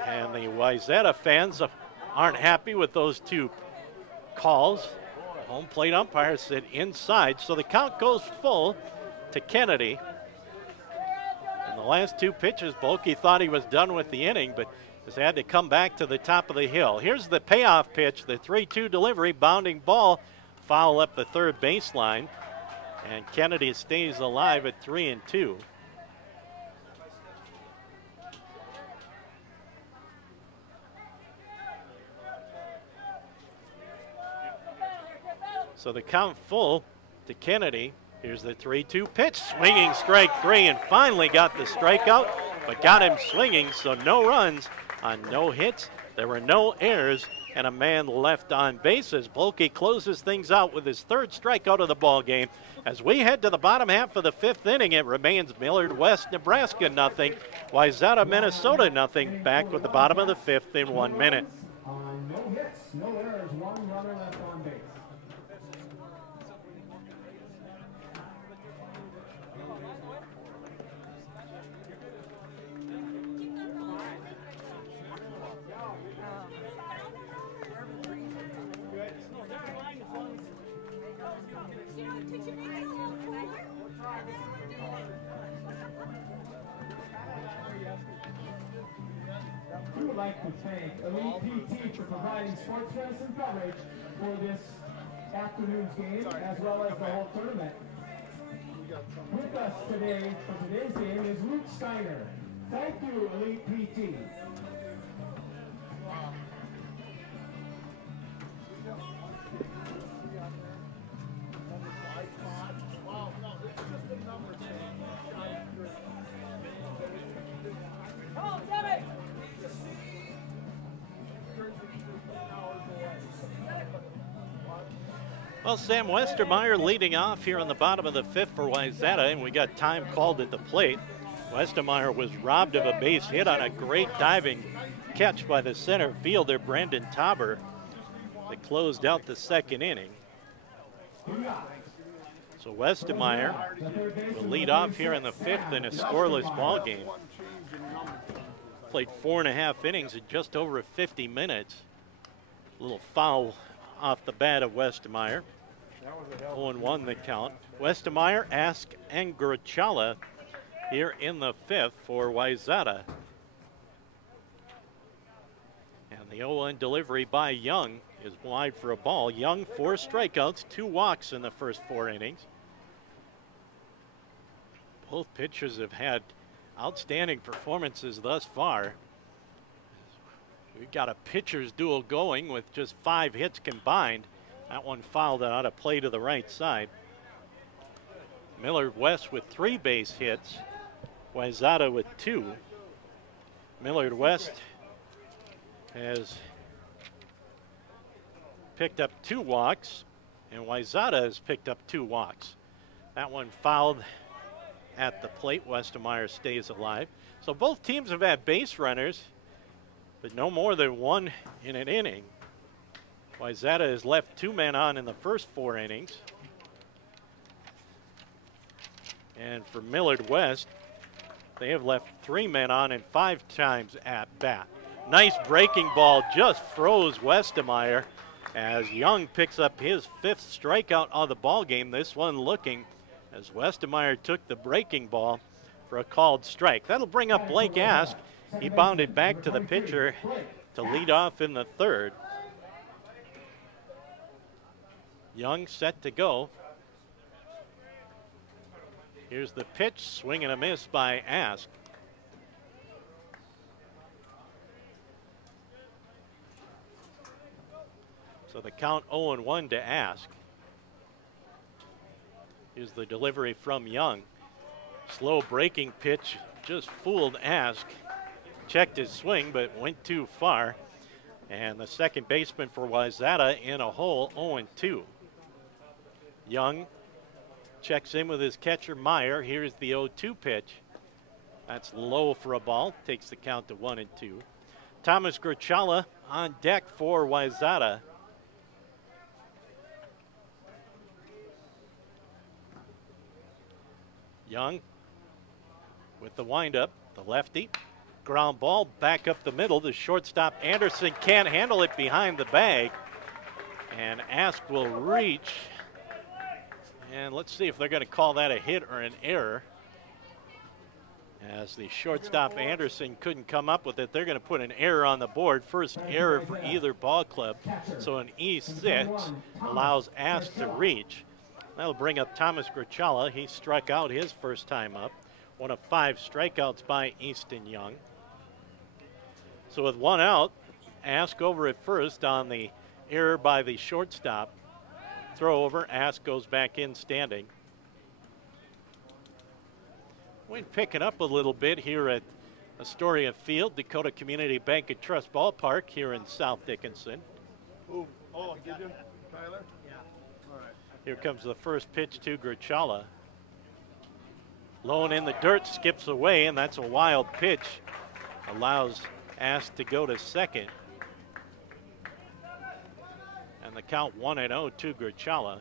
And the Wyzata fans aren't happy with those two calls. The home plate umpire said inside. So the count goes full to Kennedy. In the last 2 pitches, Bulkey thought he was done with the inning, but has had to come back to the top of the hill. Here's the payoff pitch, the 3-2 delivery, bounding ball, foul up the third baseline, and Kennedy stays alive at 3-2. So the count full to Kennedy. Here's the 3-2 pitch, swinging strike 3, and finally got the strikeout, but got him swinging, so no runs on no hits. There were no errors, and a man left on base as Bulkey closes things out with his 3rd strikeout of the ball game. As we head to the bottom half of the 5th inning, it remains Millard West, Nebraska nothing, Wyzata, Minnesota nothing. Back with the bottom of the 5th in 1 minute. No hits, no errors, 1 runner left on base. We would like to thank Elite PT for providing sports medicine coverage for this afternoon's game, as well as the whole tournament. With us today for today's game is Luke Steiner. Thank you, Elite PT. Well, Sam Westermeyer leading off here on the bottom of the fifth for Wyzata, and we got time called at the plate. Westermeyer was robbed of a base hit on a great diving catch by the center fielder, Brandon Tauber, that closed out the second inning. So Westermeyer will lead off here in the fifth in a scoreless ball game. Played 4.5 innings in just over 50 minutes. A little foul off the bat of Westermeyer. 0-1 the count. Westermeyer, Ask, and Grachala here in the fifth for Wyzata. And the 0-1 delivery by Young is wide for a ball. Young, 4 strikeouts, 2 walks in the first 4 innings. Both pitchers have had outstanding performances thus far. We've got a pitcher's duel going with just 5 hits combined. That one fouled out of play to the right side. Millard West with 3 base hits. Wyzata with 2. Millard West has picked up 2 walks, and Wyzata has picked up 2 walks. That one fouled at the plate. Westermeyer stays alive. So both teams have had base runners, but no more than 1 in an inning. Wyzata has left 2 men on in the first 4 innings. And for Millard West, they have left 3 men on and 5 times at bat. Nice breaking ball, just froze Westermeyer as Young picks up his 5th strikeout of the ball game. This one looking as Westermeyer took the breaking ball for a called strike. That'll bring up Blake Ask. He bounded back to the pitcher to lead off in the third. Young set to go. Here's the pitch, swing and a miss by Ask. So the count 0-1 to Ask. Here's the delivery from Young. Slow breaking pitch, just fooled Ask. Checked his swing, but went too far. And the second baseman for Wyzata in a hole, 0-2. Young checks in with his catcher, Meyer. Here's the 0-2 pitch. That's low for a ball. Takes the count to 1-2. Thomas Grachala on deck for Wyzata. Young with the windup, the lefty. Ground ball back up the middle. The shortstop Anderson can't handle it behind the bag. And Ask will reach. And let's see if they're going to call that a hit or an error. As the shortstop Anderson couldn't come up with it, they're going to put an error on the board. First error for either ball club. So an E6 allows Ask to reach. That'll bring up Thomas Grachala. He struck out his first time up. One of 5 strikeouts by Easton Young. So with 1 out, Ask over at first on the error by the shortstop. Throw over, Ask goes back in standing. Wind picking up a little bit here at Astoria Field, Dakota Community Bank and Trust Ballpark here in South Dickinson. Oh, did you, Tyler? Yeah. All right. Here comes the first pitch to Grachala. Low and in the dirt, skips away, and that's a wild pitch. Allows Ask to go to second. And the count 1-0 to Grachala.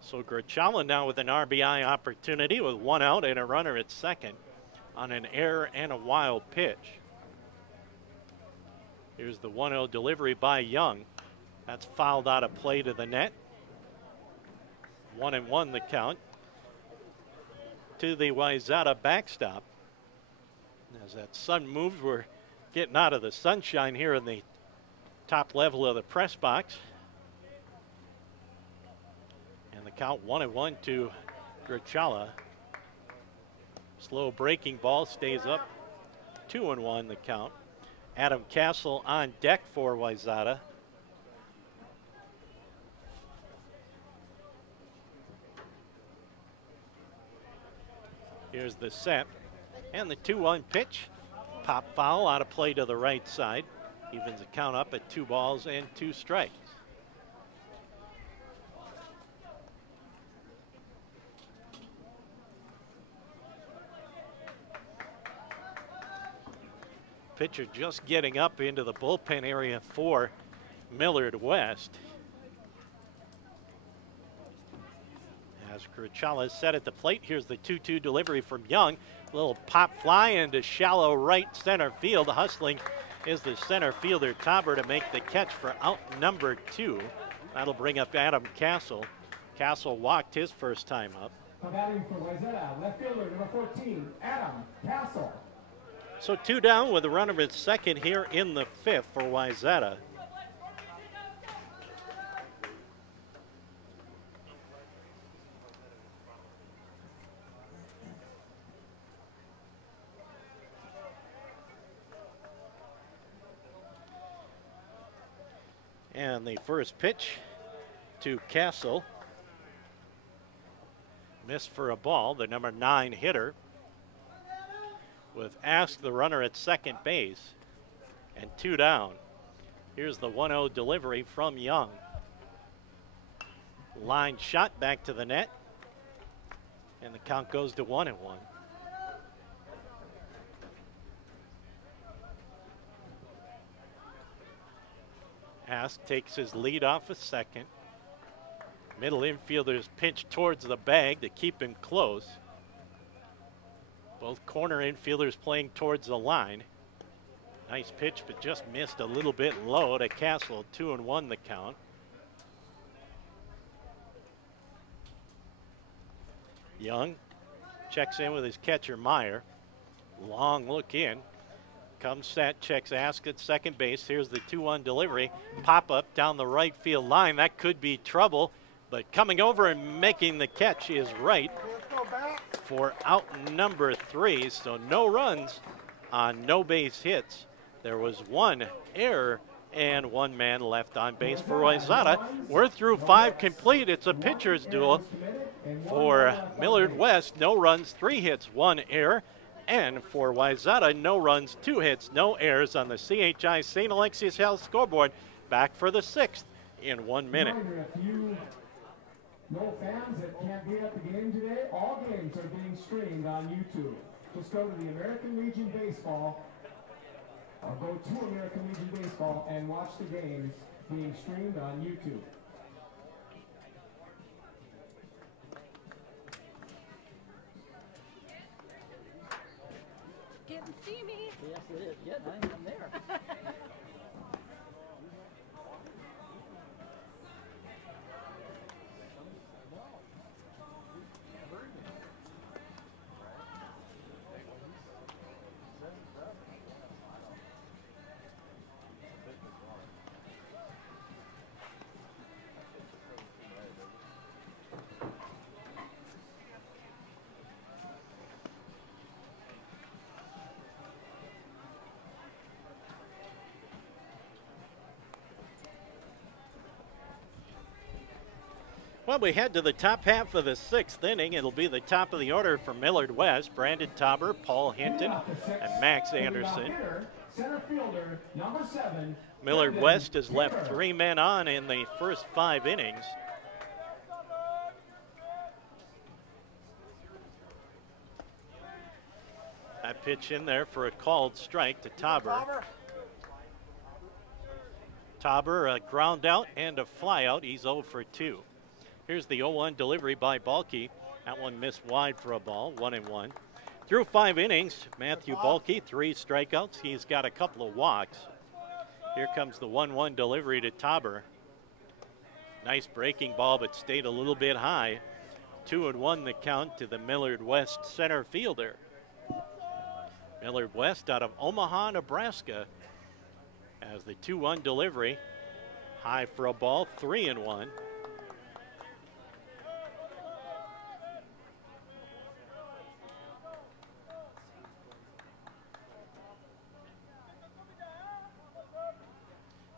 So Grachala now with an RBI opportunity with 1 out and a runner at second on an error and a wild pitch. Here's the 1-0 delivery by Young. That's fouled out of play to the net. 1-1 the count to the Wyzata backstop. As that sun moves, we're getting out of the sunshine here in the top level of the press box. And the count 1-1 to Grachala. Slow breaking ball stays up. 2-1 the count. Adam Castle on deck for Wyzata. Here's the set. And the 2-1 pitch. Pop foul out of play to the right side. Evens the count up at 2 balls and 2 strikes. Pitcher just getting up into the bullpen area for Millard West. As Grachala is set at the plate, here's the 2-2 delivery from Young. Little pop fly into shallow right center field. Hustling is the center fielder Tauber to make the catch for out number 2. That'll bring up Adam Castle. Castle walked his first time up. Batting for Wyzata, left fielder number 14, Adam Castle. So 2 down with a runner at second here in the 5th for Wyzata. And the first pitch to Castle. Missed for a ball, the number 9 hitter. With Ask, the runner at second base, and 2 down. Here's the 1-0 delivery from Young. Line shot back to the net, and the count goes to 1-1. Ask takes his lead off a second. Middle infielders pinch towards the bag to keep him close. Both corner infielders playing towards the line. Nice pitch, but just missed a little bit low to Castle. 2-1 the count. Young checks in with his catcher Meyer. Long look in. Comes set, checks Ask at second base. Here's the 2-1 delivery. Pop up down the right field line. That could be trouble, but coming over and making the catch is Wright for out number 3. So no runs on no base hits. There was 1 error and 1 man left on base for Wyzata. We're through 5 complete. It's a pitcher's duel for Millard West. No runs, 3 hits, 1 error. And for Wyzata, no runs, 2 hits, no errors on the CHI St. Alexius Health scoreboard. Back for the 6th in 1 minute. No fans that can't be at the game today, all games are being streamed on YouTube. Just go to the American Legion Baseball, or go to American Legion Baseball and watch the games being streamed on YouTube. Getting steamy. Yes, it is. Yeah, I'm there. Well, we head to the top half of the 6th inning. It'll be the top of the order for Millard West. Brandon Tauber, Paul Hinton, and Max Anderson. Millard West has left 3 men on in the first 5 innings. That pitch in there for a called strike to Tauber. Tauber, a ground out and a fly out. He's 0 for 2. Here's the 0-1 delivery by Balke. That one missed wide for a ball, 1-1. Through 5 innings, Matthew Balke, 3 strikeouts. He's got a couple of walks. Here comes the 1-1 delivery to Tauber. Nice breaking ball, but stayed a little bit high. 2-1 the count to the Millard West center fielder. Millard West out of Omaha, Nebraska. as the 2-1 delivery. High for a ball, 3-1.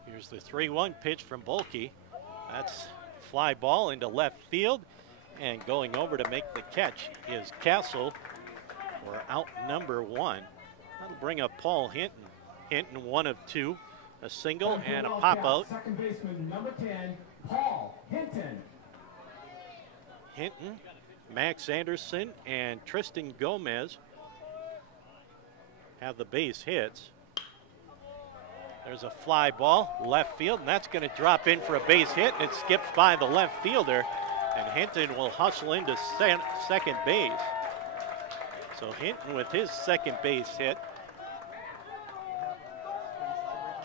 Here's the 3-1 pitch from Bulkey. That's fly ball into left field, and going over to make the catch is Castle for out number 1. That'll bring up Paul Hinton. Hinton 1 of 2, a single and a pop out. Second baseman number 10, Paul Hinton. Hinton, Max Anderson, and Tristan Gomez have the base hits. There's a fly ball, left field, and that's going to drop in for a base hit, and it skips by the left fielder, and Hinton will hustle into second base. So Hinton with his second base hit.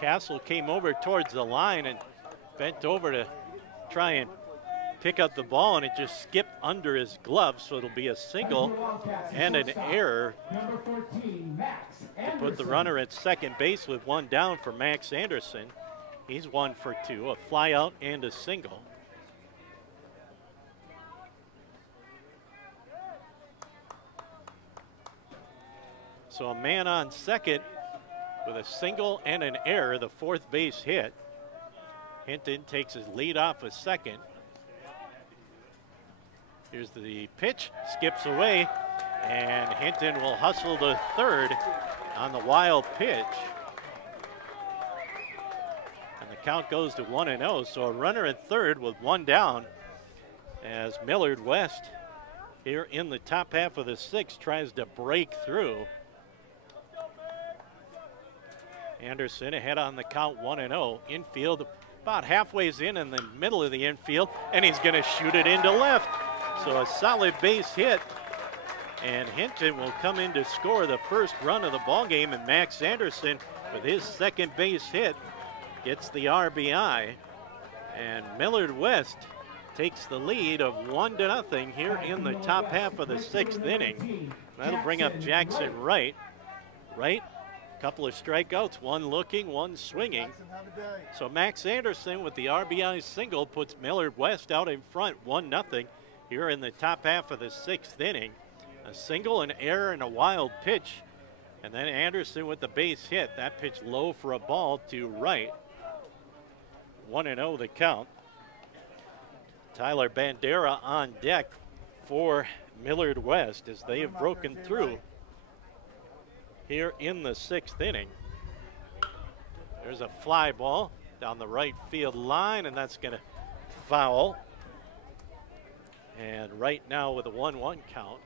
Castle came over towards the line and bent over to try and pick up the ball, and it just skipped under his glove, so it'll be a single and an error to put the runner at second base with 1 down for Max Anderson. He's 1 for 2, a fly out and a single. So a man on second with a single and an error, the 4th base hit. Hinton takes his lead off a second. Here's the pitch, skips away, and Hinton will hustle to third on the wild pitch. And the count goes to 1-0, so a runner at third with 1 down as Millard West here in the top half of the 6th tries to break through. Anderson ahead on the count, 1-0. Infield about halfway's in the middle of the infield, and he's going to shoot it into left. So a solid base hit, and Hinton will come in to score the first run of the ball game, and Max Anderson with his second base hit gets the RBI, and Millard West takes the lead of 1-0 here in the top half of the 6th inning. That'll bring up Jackson Wright. Wright, a couple of strikeouts, 1 looking, 1 swinging. So Max Anderson with the RBI single puts Millard West out in front, 1-0. Here in the top half of the 6th inning. A single, an error, and a wild pitch. And then Anderson with the base hit. That pitch low for a ball to right. 1-0 the count. Tyler Bandera on deck for Millard West as they have broken through here in the 6th inning. There's a fly ball down the right field line, and that's going to foul. And right now with a 1-1 count.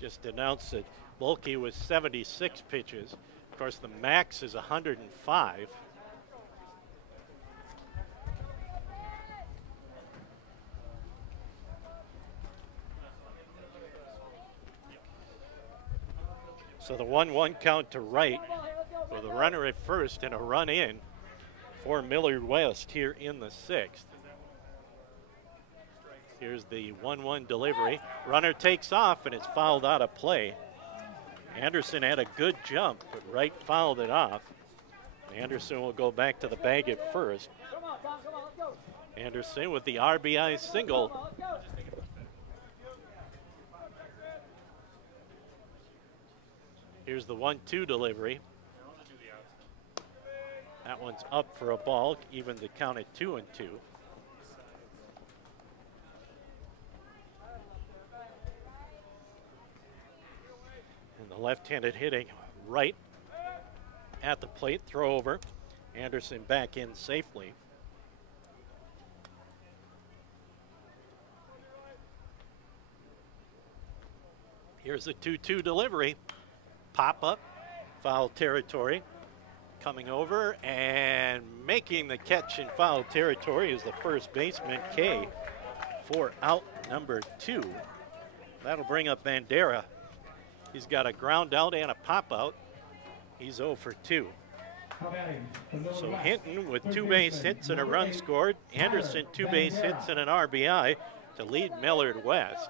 Just announced that Bulkey was 76 pitches. Of course, the max is 105. So the 1-1 count to right, with a runner at first and a run in for Millard West here in the 6th. Here's the 1-1 delivery. Runner takes off and it's fouled out of play. Anderson had a good jump, but Wright fouled it off. Anderson will go back to the bag at first. Anderson with the RBI single. Here's the 1-2 delivery. That one's up for a ball, even the count at 2-2. And the left-handed hitting right at the plate, throw over. Anderson back in safely. Here's the 2-2 delivery. Pop up, foul territory. Coming over and making the catch in foul territory is the first baseman, Kay, for out number 2. That'll bring up Bandera. He's got a ground out and a pop out. He's 0 for 2. So Hinton with 2 base hits and a run scored. Anderson 2 base hits and an RBI to lead Millard West.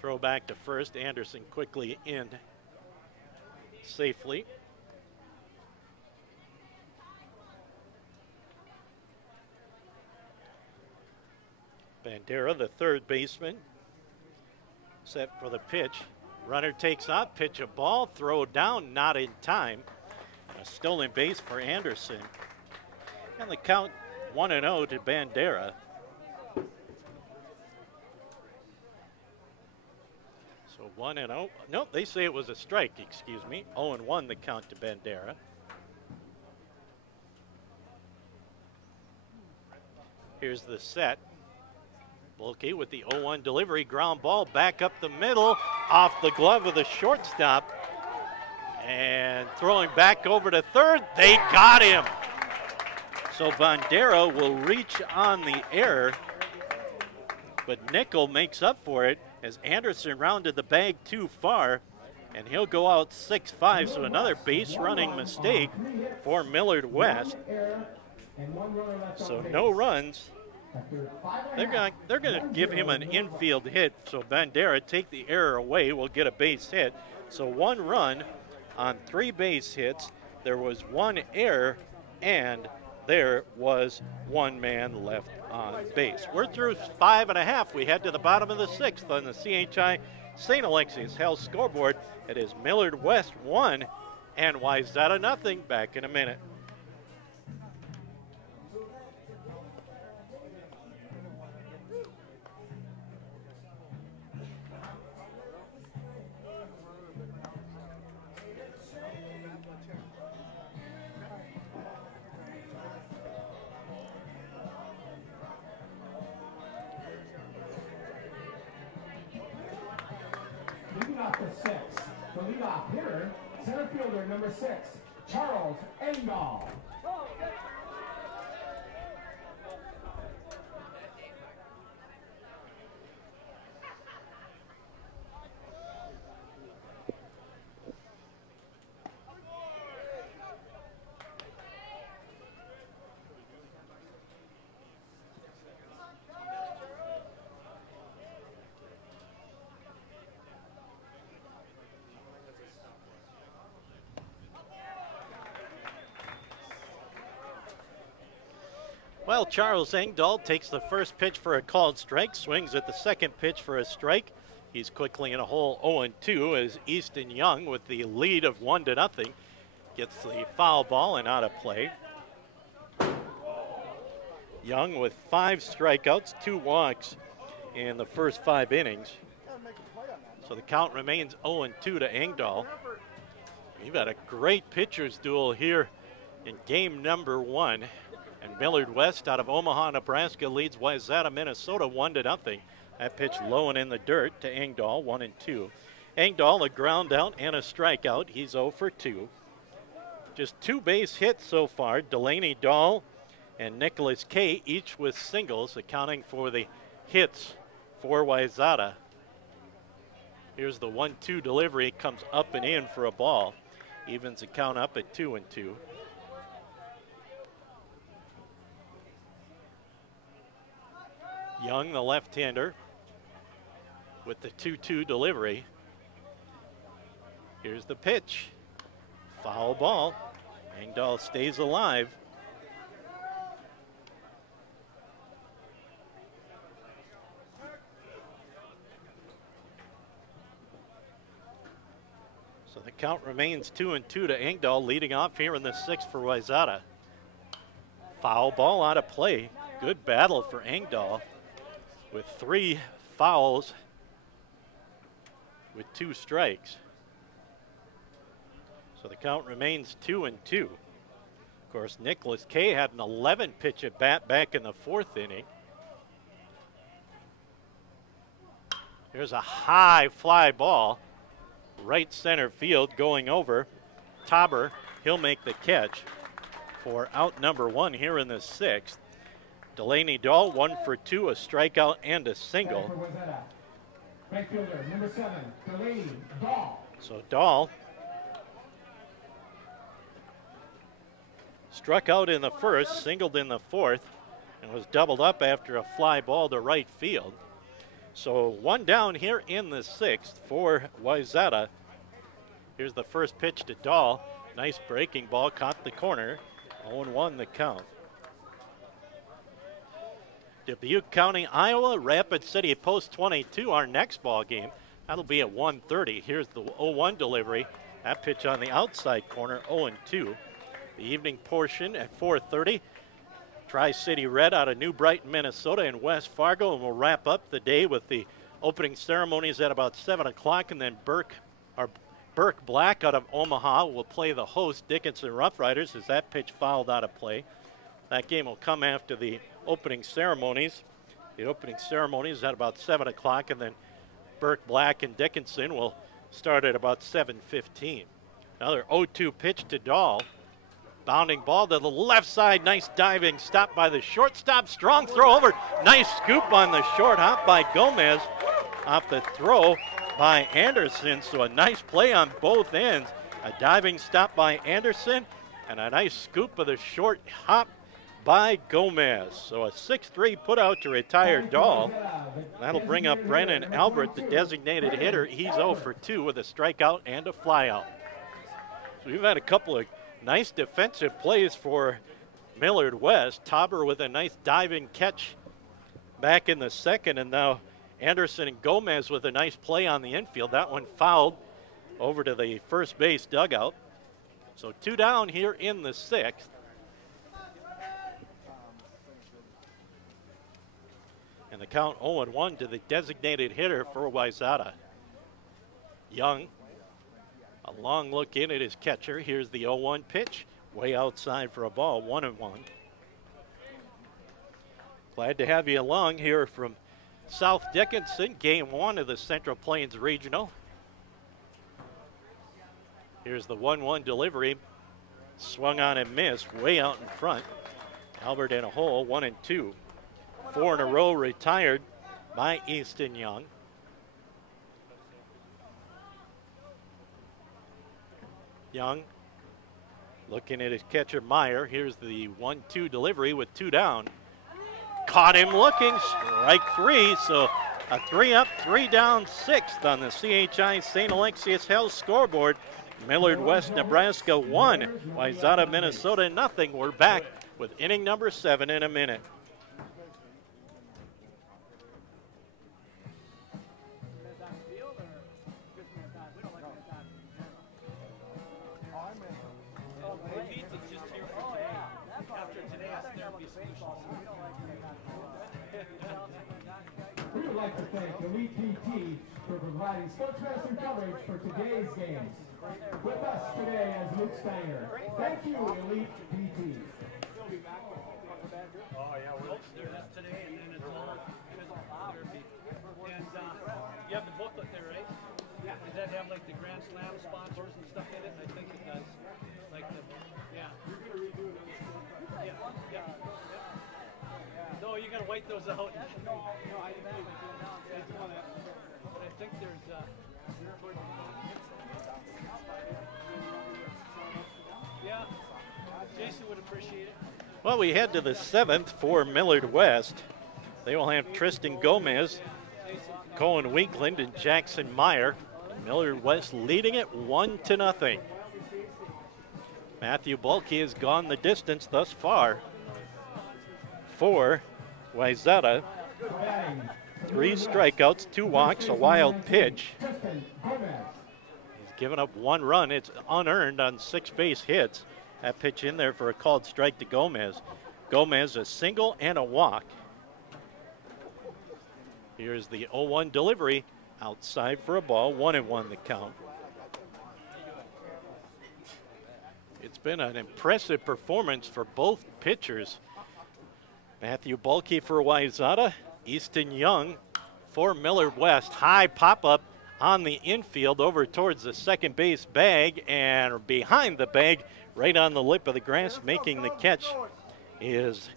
throw back to first. Anderson quickly in safely. Bandera, the third baseman, set for the pitch. Runner takes off, pitch a ball, throw down, not in time. A stolen base for Anderson. And the count 1-0 to Bandera. So 1-0. Nope, they say it was a strike, excuse me. 0-1 the count to Bandera. Here's the set. Volke with the 0-1 delivery, ground ball back up the middle, off the glove of the shortstop. And throwing back over to third, they got him. So Bandera will reach on the error, but Nickel makes up for it as Anderson rounded the bag too far, and he'll go out 6-5, so another base running mistake for Millard West. So no runs. They're gonna give him an infield hit, so Bandera take the error away, will get a base hit. So 1 run on 3 base hits. There was 1 error, and there was 1 man left on base. We're through 5.5. We head to the bottom of the 6th on the CHI St. Alexius Health scoreboard. It is Millard West 1 and Wyzata nothing. Back in a minute. Off the 6, the leadoff hitter, center fielder number 6, Charles Engdahl. Well, Charles Engdahl takes the first pitch for a called strike, swings at the second pitch for a strike. He's quickly in a hole 0-2 as Easton Young, with the lead of 1-0, gets the foul ball and out of play. Young with 5 strikeouts, 2 walks in the first 5 innings. So the count remains 0-2 to Engdahl. We've had a great pitcher's duel here in game number 1. And Millard West out of Omaha, Nebraska leads Wyzata, Minnesota 1-0. That pitch low and in the dirt to Engdahl, 1-2. Engdahl, a ground out and a strikeout. He's 0 for 2. Just 2 base hits so far. Delaney Dahl and Nicholas Kay, each with singles, accounting for the hits for Wyzata. Here's the 1-2 delivery, comes up and in for a ball. Evens the count up at 2-2. Young, the left-hander, with the 2-2 delivery. Here's the pitch. Foul ball. Engdahl stays alive. So the count remains 2-2 to Engdahl, leading off here in the 6th for Wyzata. Foul ball out of play. Good battle for Engdahl, with 3 fouls with 2 strikes. So the count remains 2-2. Of course, Nicholas Kay had an 11-pitch at bat back in the 4th inning. Here's a high fly ball, right center field, going over. Tauber, he'll make the catch for out number 1 here in the 6th. Delaney Dahl, 1 for 2, a strikeout and a single. Right fielder, number 7, Delaney Dahl. So Dahl struck out in the 1st, singled in the 4th, and was doubled up after a fly ball to right field. So one down here in the sixth for Wyzata. Here's the first pitch to Dahl. Nice breaking ball, caught the corner. 0-1 the count. Dubuque County, Iowa, Rapid City Post 22, our next ball game. That'll be at 1:30. Here's the 0-1 delivery. That pitch on the outside corner, 0-2. The evening portion at 4:30. Tri-City Red out of New Brighton, Minnesota, and West Fargo, and we'll wrap up the day with the opening ceremonies at about 7 o'clock, and then Burke Black out of Omaha will play the host, Dickinson Rough Riders, as that pitch fouled out of play. That game will come after the opening ceremonies. The opening ceremonies at about 7 o'clock, and then Burke Black and Dickinson will start at about 7:15. Another 0-2 pitch to Dahl. Bounding ball to the left side. Nice diving stop by the shortstop. Strong throw over. Nice scoop on the short hop by Gomez. Off the throw by Anderson. So a nice play on both ends. A diving stop by Anderson and a nice scoop of the short hop by Gomez. So a 6-3 put out to retire Dahl. That'll bring up Brennan Albert, the designated hitter. He's 0 for 2 with a strikeout and a flyout. So we've had a couple of nice defensive plays for Millard West. Tauber with a nice diving catch back in the second, and now Anderson and Gomez with a nice play on the infield. That one fouled over to the first base dugout. So 2 down here in the sixth. And the count 0-1 to the designated hitter for Wyzata. Young. A long look in at his catcher. Here's the 0-1 pitch. Way outside for a ball, 1-1. Glad to have you along here from South Dickinson, game 1 of the Central Plains Regional. Here's the 1-1 delivery. Swung on and missed, way out in front. Albert in a hole, 1-2. 4 in a row retired by Easton Young. Young looking at his catcher Meyer. Here's the 1-2 delivery with 2 down. Caught him looking, strike 3. So a 3 up, 3 down, 6th on the CHI St. Alexius Health scoreboard. Millard West, Nebraska 1, Wyzata, Minnesota 0. We're back with inning number 7 in a minute. We would like to thank Elite PT for providing sports medicine coverage for today's games. With us today is Luke Steiner. Thank you, Elite PT. Oh, yeah, that's today, and then it's all physical therapy. And you have the booklet there, right? Yeah. Does that have like the Grand Slam sponsors and stuff in it? I think it does. Like the, yeah. You're going to redo it. Yeah, yeah. No, you got to white those out. No, I didn't. But I think there's yeah, Jason would appreciate it. Well, we head to the 7th for Millard West. They will have Tristan Gomez, Cohen Weekland, and Jackson Meyer. Millard West leading it 1-0. Matthew Bulkey has gone the distance thus far for Wyzata. 3 strikeouts, 2 walks, a wild pitch. He's given up 1 run. It's unearned on 6 base hits. That pitch in there for a called strike to Gomez. Gomez a single and a walk. Here's the 0-1 delivery. Outside for a ball, 1-1 the count. It's been an impressive performance for both pitchers. Matthew Bulkey for Wyzata, Easton Young for Millard West. High pop-up on the infield over towards the second base bag, and behind the bag, right on the lip of the grass, making the catch is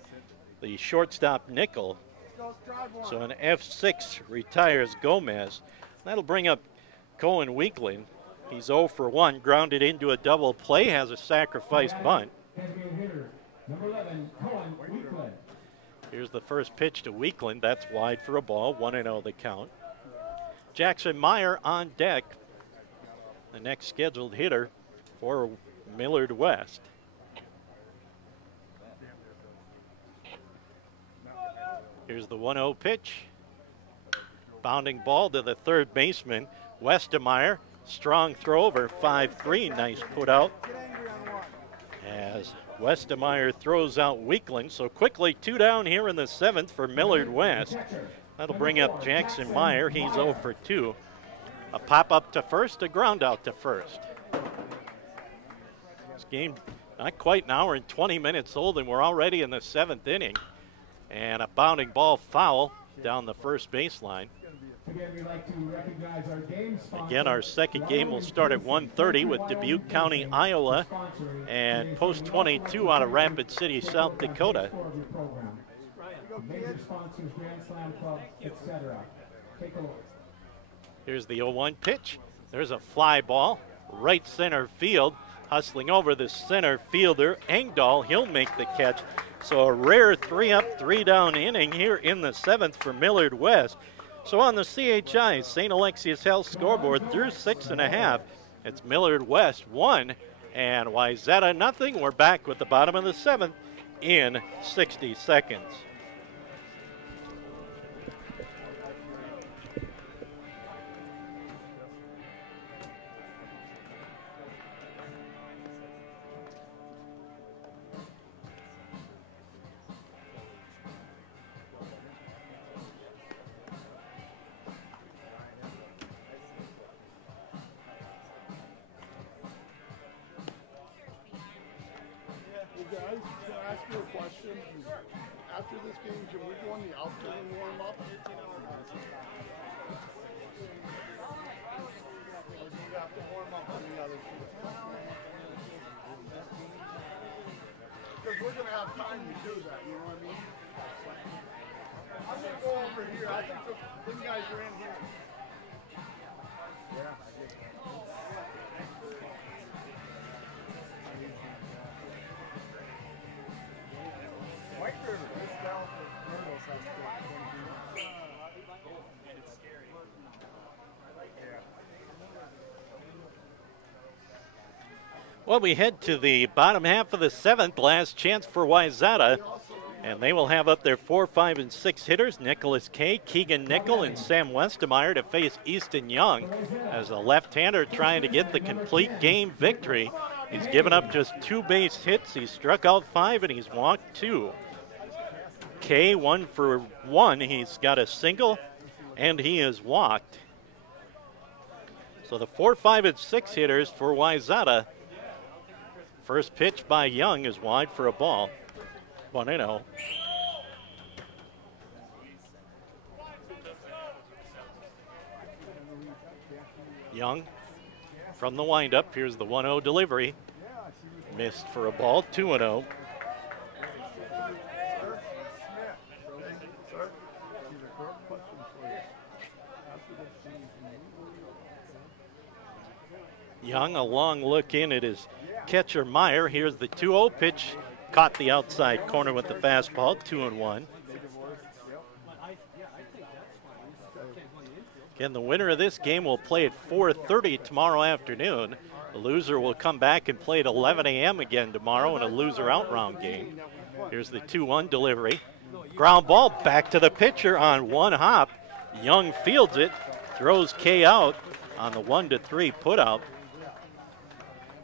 the shortstop Nickel. So an F6 retires Gomez. That'll bring up Cohen Weekland. He's 0 for 1, grounded into a double play, has a sacrifice bunt. Number 11, Cohen Weekland. Here's Here's the first pitch to Weakland. That's wide for a ball. 1-0 the count. Jackson Meyer on deck, the next scheduled hitter for Millard West. Here's the 1-0 pitch. Bounding ball to the third baseman, Westemeyer. Strong throw over 5-3. Nice put out. As Westemeyer throws out Weakland. So quickly 2 down here in the 7th for Millard West. That'll bring up Jackson Meyer. He's 0 for 2. A pop up to first, a ground out to first. This game not quite an hour and 20 minutes old, and we're already in the 7th inning. And a bounding ball foul down the first baseline. Again, our second game will start at 1:30 with Dubuque County, Iowa, and Post 22 out of Rapid City, South Dakota. Major sponsors, Grand Slam Club, etc. Take a look. Here's the 0-1 pitch. There's a fly ball, right center field, hustling over the center fielder, Engdahl. He'll make the catch. So a rare 3-up, 3-down inning here in the 7th for Millard West. So on the CHI St. Alexius Health scoreboard through 6.5, it's Millard West 1 and Wyzata nothing. We're back with the bottom of the 7th in 60 seconds. Guys, can I ask you a question? After this game, can we go on the outfield and warm up? Or do we have to warm up on the other field? Because we're going to have time to do that, you know what I mean? I'm going to go over here. I think the guys are in here. Yeah, I get that. Well, we head to the bottom half of the 7th, last chance for Wyzata, and they will have up their 4, 5, and 6 hitters, Nicholas Kay, Keegan Nickel, and Sam Westemeyer to face Easton Young as a left-hander trying to get the complete game victory. He's given up just 2 base hits. He's struck out 5, and he's walked 2. Kay 1 for 1. He's got a single, and he is walked. So the 4, 5, and 6 hitters for Wyzata. First pitch by Young is wide for a ball. 1-0. Young from the windup. Here's the 1-0 delivery. Missed for a ball. 2-0. Young, a long look in at his catcher Meyer. Here's the 2-0 pitch. Caught the outside corner with the fastball. 2-1. Again, the winner of this game will play at 4:30 tomorrow afternoon. The loser will come back and play at 11 a.m. again tomorrow in a loser out round game. Here's the 2-1 delivery. Ground ball back to the pitcher on one hop. Young fields it, throws Kay out on the 1-3 putout.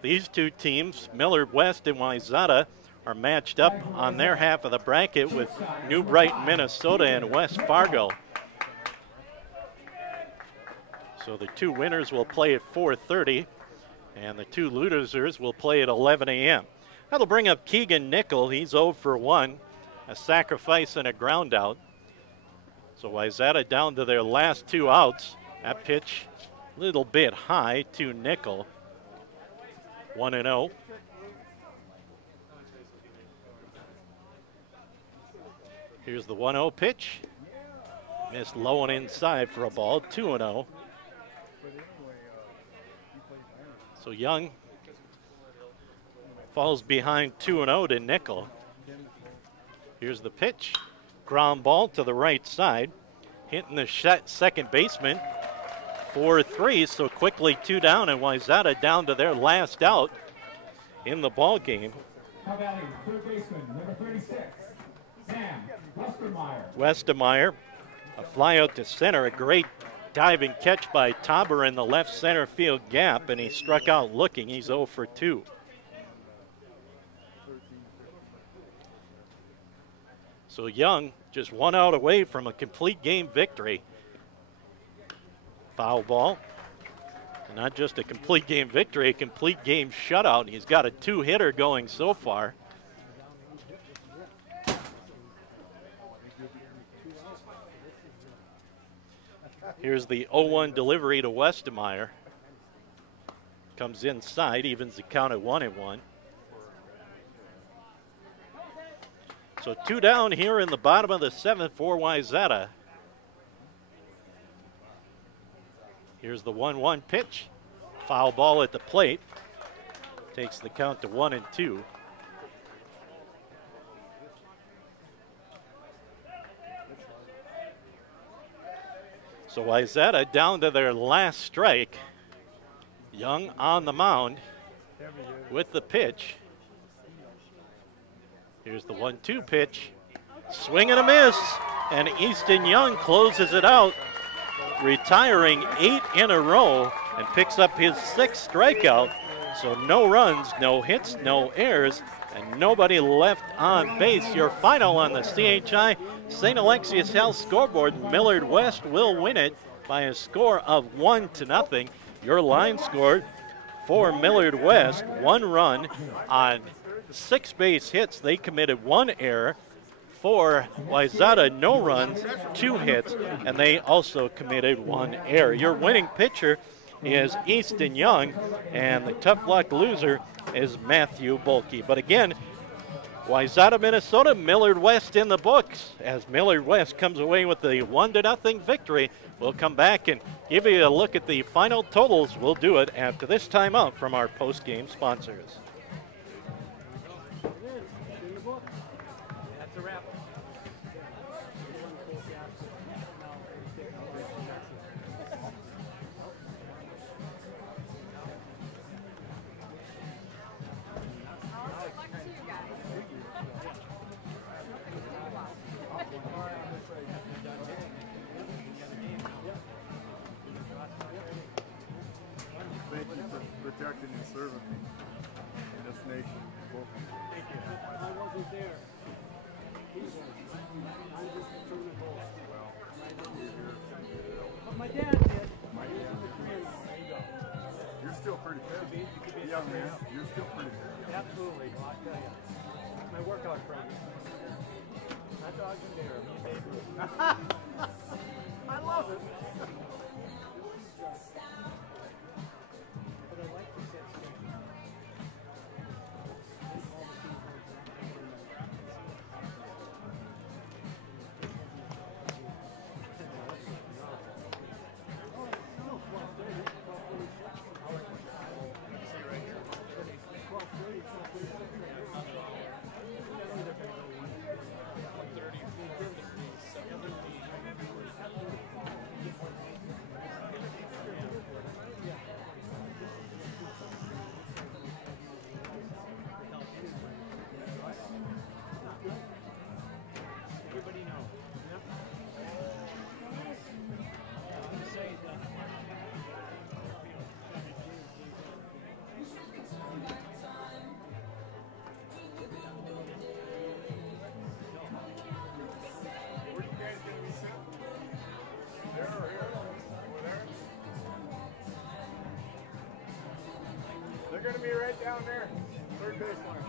These two teams, Millard West and Wyzata, are matched up on their half of the bracket with New Brighton, Minnesota, and West Fargo. So the two winners will play at 4:30, and the two losers will play at 11 a.m. That'll bring up Keegan Nickel. He's 0 for 1, a sacrifice and a ground out. So Wyzata down to their last 2 outs. That pitch a little bit high to Nickel. 1-0. Here's the 1-0 pitch. Missed low and inside for a ball. 2-0. So Young falls behind 2-0 to Nickel. Here's the pitch. ground ball to the right side, hitting the second baseman for 3. So quickly 2 down, and Wyzata down to their last out in the ball game. Third baseman, number 36, Sam Westermeyer. Westermeyer, a fly out to center, a great diving catch by Tauber in the left center field gap, and he struck out looking. He's 0 for 2. So Young just 1 out away from a complete game victory. Foul ball. And not just a complete game victory, a complete game shutout. He's got a 2-hitter going so far. Here's the 0-1 delivery to Westermeyer. Comes inside, evens the count at 1-1. So 2 down here in the bottom of the 7th for Wyzata. Here's the 1-1 pitch. Foul ball at the plate. Takes the count to 1-2. So Wyzata down to their last strike. Young on the mound with the pitch. Here's the 1-2 pitch. Swing and a miss. And Easton Young closes it out, retiring 8 in a row and picks up his 6th strikeout. So no runs, no hits, no errors, and nobody left on base. Your final on the CHI St. Alexius Health scoreboard, Millard West will win it by a score of 1-0. Your line scored for Millard West, 1 run on 6 base hits. They committed 1 error. For Wyzata, no runs, 2 hits, and they also committed 1 error. Your winning pitcher is Easton Young, and the tough luck loser is Matthew Bulkey. But again, Wyzata, Minnesota, Millard West in the books. As Millard West comes away with the 1-0 victory, we'll come back and give you a look at the final totals. We'll do it after this timeout from our post-game sponsors. That's a wrap. Thank you for protecting and serving me in this nation. Thank you. I wasn't there. He was. I just threw the ball. But my dad did. You're still pretty fit. Young man, you're still pretty fit. Absolutely. Well, I'll tell you. My workout friend. Not dogs and bear. Me and Babe Ruth. I love it. But I like to set standards. Everybody knows. Yep. Say that. Where you guys gonna be sitting? There or here? Over there? They're gonna be right down there. Third baseline.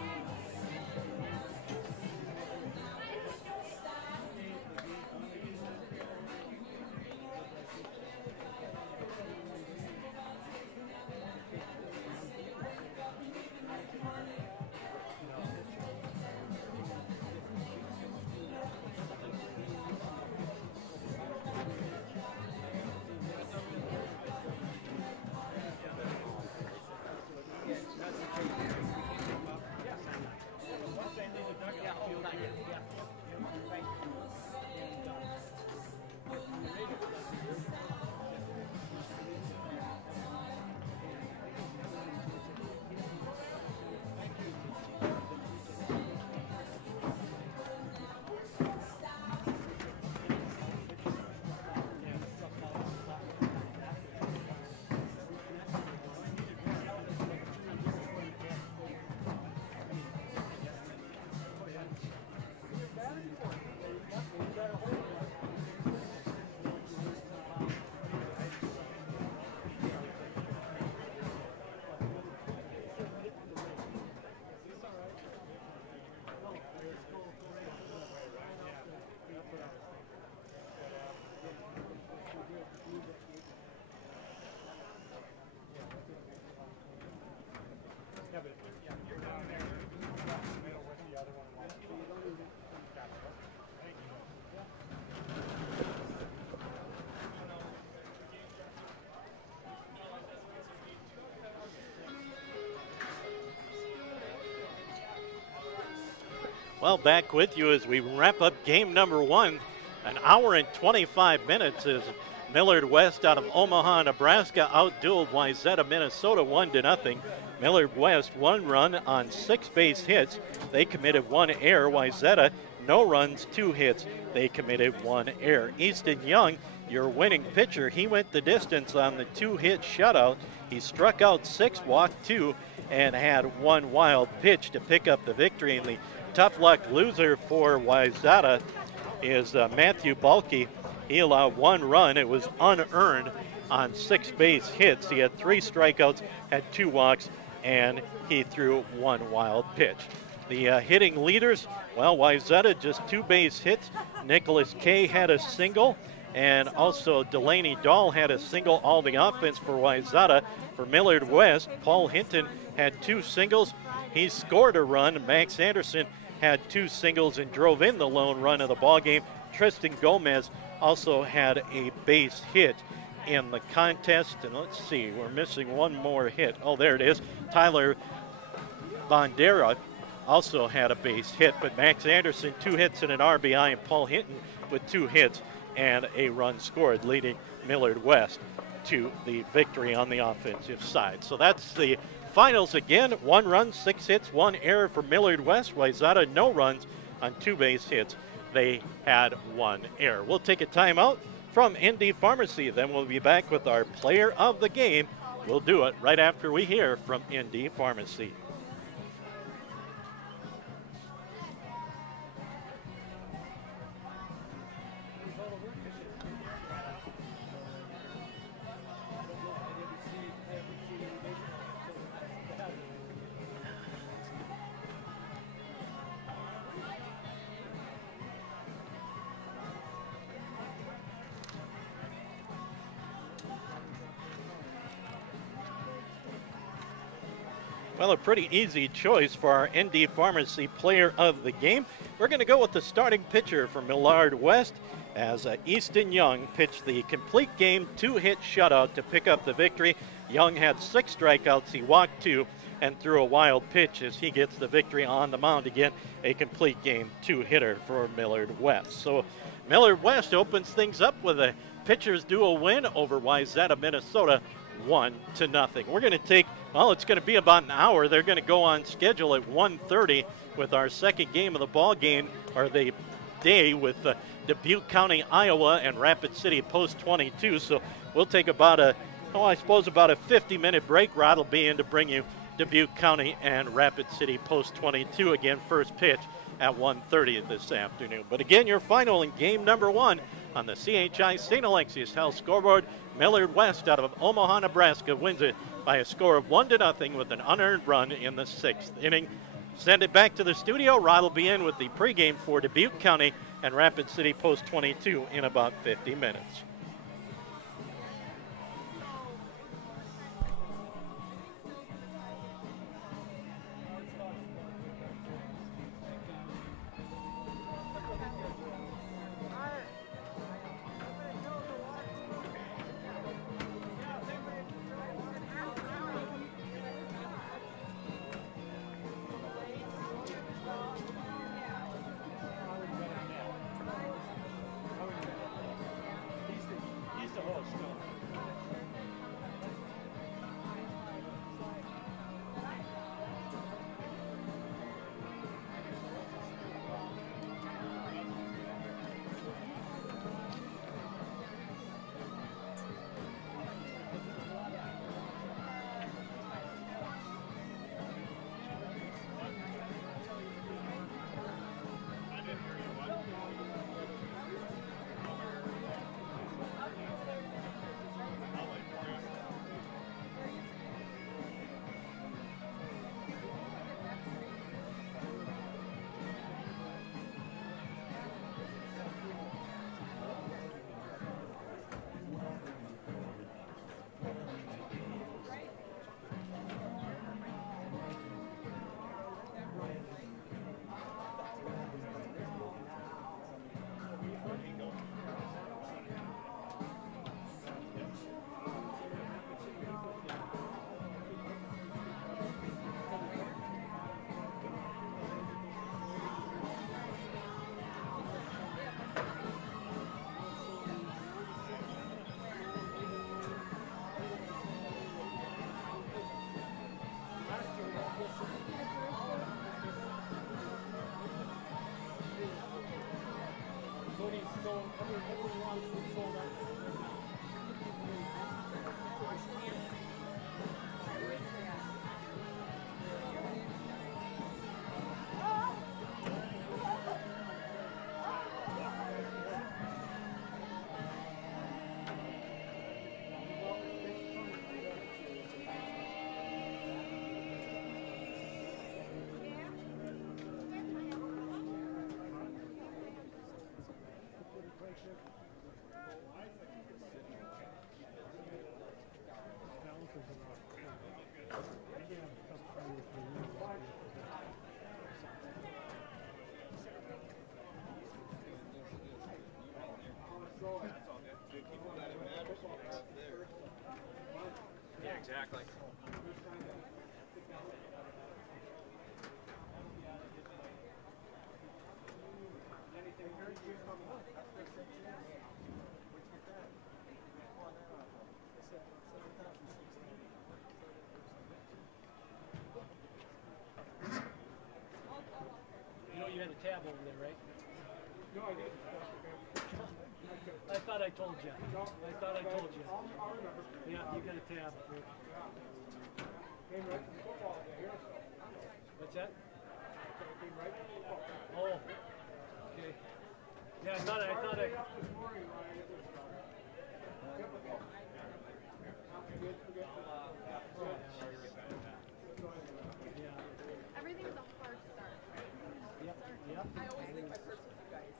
Well, back with you as we wrap up game number 1. An hour and 25 minutes as Millard West out of Omaha, Nebraska outdueled Wyzata, Minnesota 1-0. Millard West 1 run on 6 base hits. They committed 1 error. Wyzata no runs, 2 hits. They committed 1 error. Easton Young, your winning pitcher, he went the distance on the 2-hit shutout. He struck out 6, walked 2, and had 1 wild pitch to pick up the victory. And the tough luck loser for Wyzata is Matthew Balke. He allowed 1 run. It was unearned on 6 base hits. He had 3 strikeouts, had 2 walks, and he threw 1 wild pitch. The hitting leaders, well, Wyzata just 2 base hits. Nicholas Kay had a single, and also Delaney Dahl had a single. All the offense for Wyzata. For Millard West, Paul Hinton had 2 singles. He scored a run. Max Anderson had 2 singles and drove in the lone run of the ballgame. Tristan Gomez also had a base hit in the contest. And let's see, we're missing 1 more hit. Oh, there it is. Tyler Bondera also had a base hit, but Max Anderson 2 hits and an RBI, and Paul Hinton with 2 hits and a run scored, leading Millard West to the victory on the offensive side. So that's the finals again. 1 run, 6 hits, 1 error for Millard West. Wyzata no runs on 2 base hits. They had 1 error. We'll take a timeout from ND Pharmacy. Then we'll be back with our player of the game. We'll do it right after we hear from ND Pharmacy. Well, a pretty easy choice for our ND Pharmacy player of the game. We're going to go with the starting pitcher for Millard West as Easton Young pitched the complete game 2-hit shutout to pick up the victory. Young had 6 strikeouts. He walked 2 and threw a wild pitch as he gets the victory on the mound again. A complete game 2-hitter for Millard West. So Millard West opens things up with a pitcher's duel win over Wyzata, Minnesota, 1-0. We're going to take, well, it's going to be about an hour. They're going to go on schedule at 1:30 with our second game of the ball game, or the day, with Dubuque County, Iowa, and Rapid City Post 22. So we'll take about a 50-minute break. Rod will be in to bring you Dubuque County and Rapid City Post 22 again. First pitch at 1:30 this afternoon. But again, your final in game number 1 on the CHI St. Alexius Health scoreboard. Millard West out of Omaha, Nebraska wins it by a score of 1-0 with an unearned run in the 6th inning. Send it back to the studio. Rod will be in with the pregame for Dubuque County and Rapid City Post 22 in about 50 minutes. Yeah, exactly. You know you had a tab over there, right? No, I didn't. I thought I told you. I thought I told you. I'll remember. Yeah, you got a tab. Came right from football here, so. What's that? Came right from football. Oh. Okay. Yeah, I thought I. This morning, Ryan, it was typical. Everything's a hard start. Yep. Yep. I always leave my purse with you guys.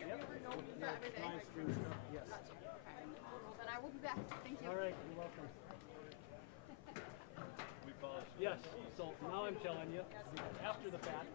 You Yep. never know me for everything. Nice to meet you. Yes. Gotcha. Okay. Well, then I will be back. Thank you. All right. You're welcome. Yes. So now I'm telling you, after the fact.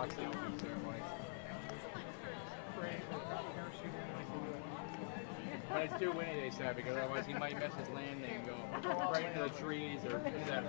watch the opening ceremony. But it's too windy, they said, because otherwise he might miss his landing and go right into the trees or into that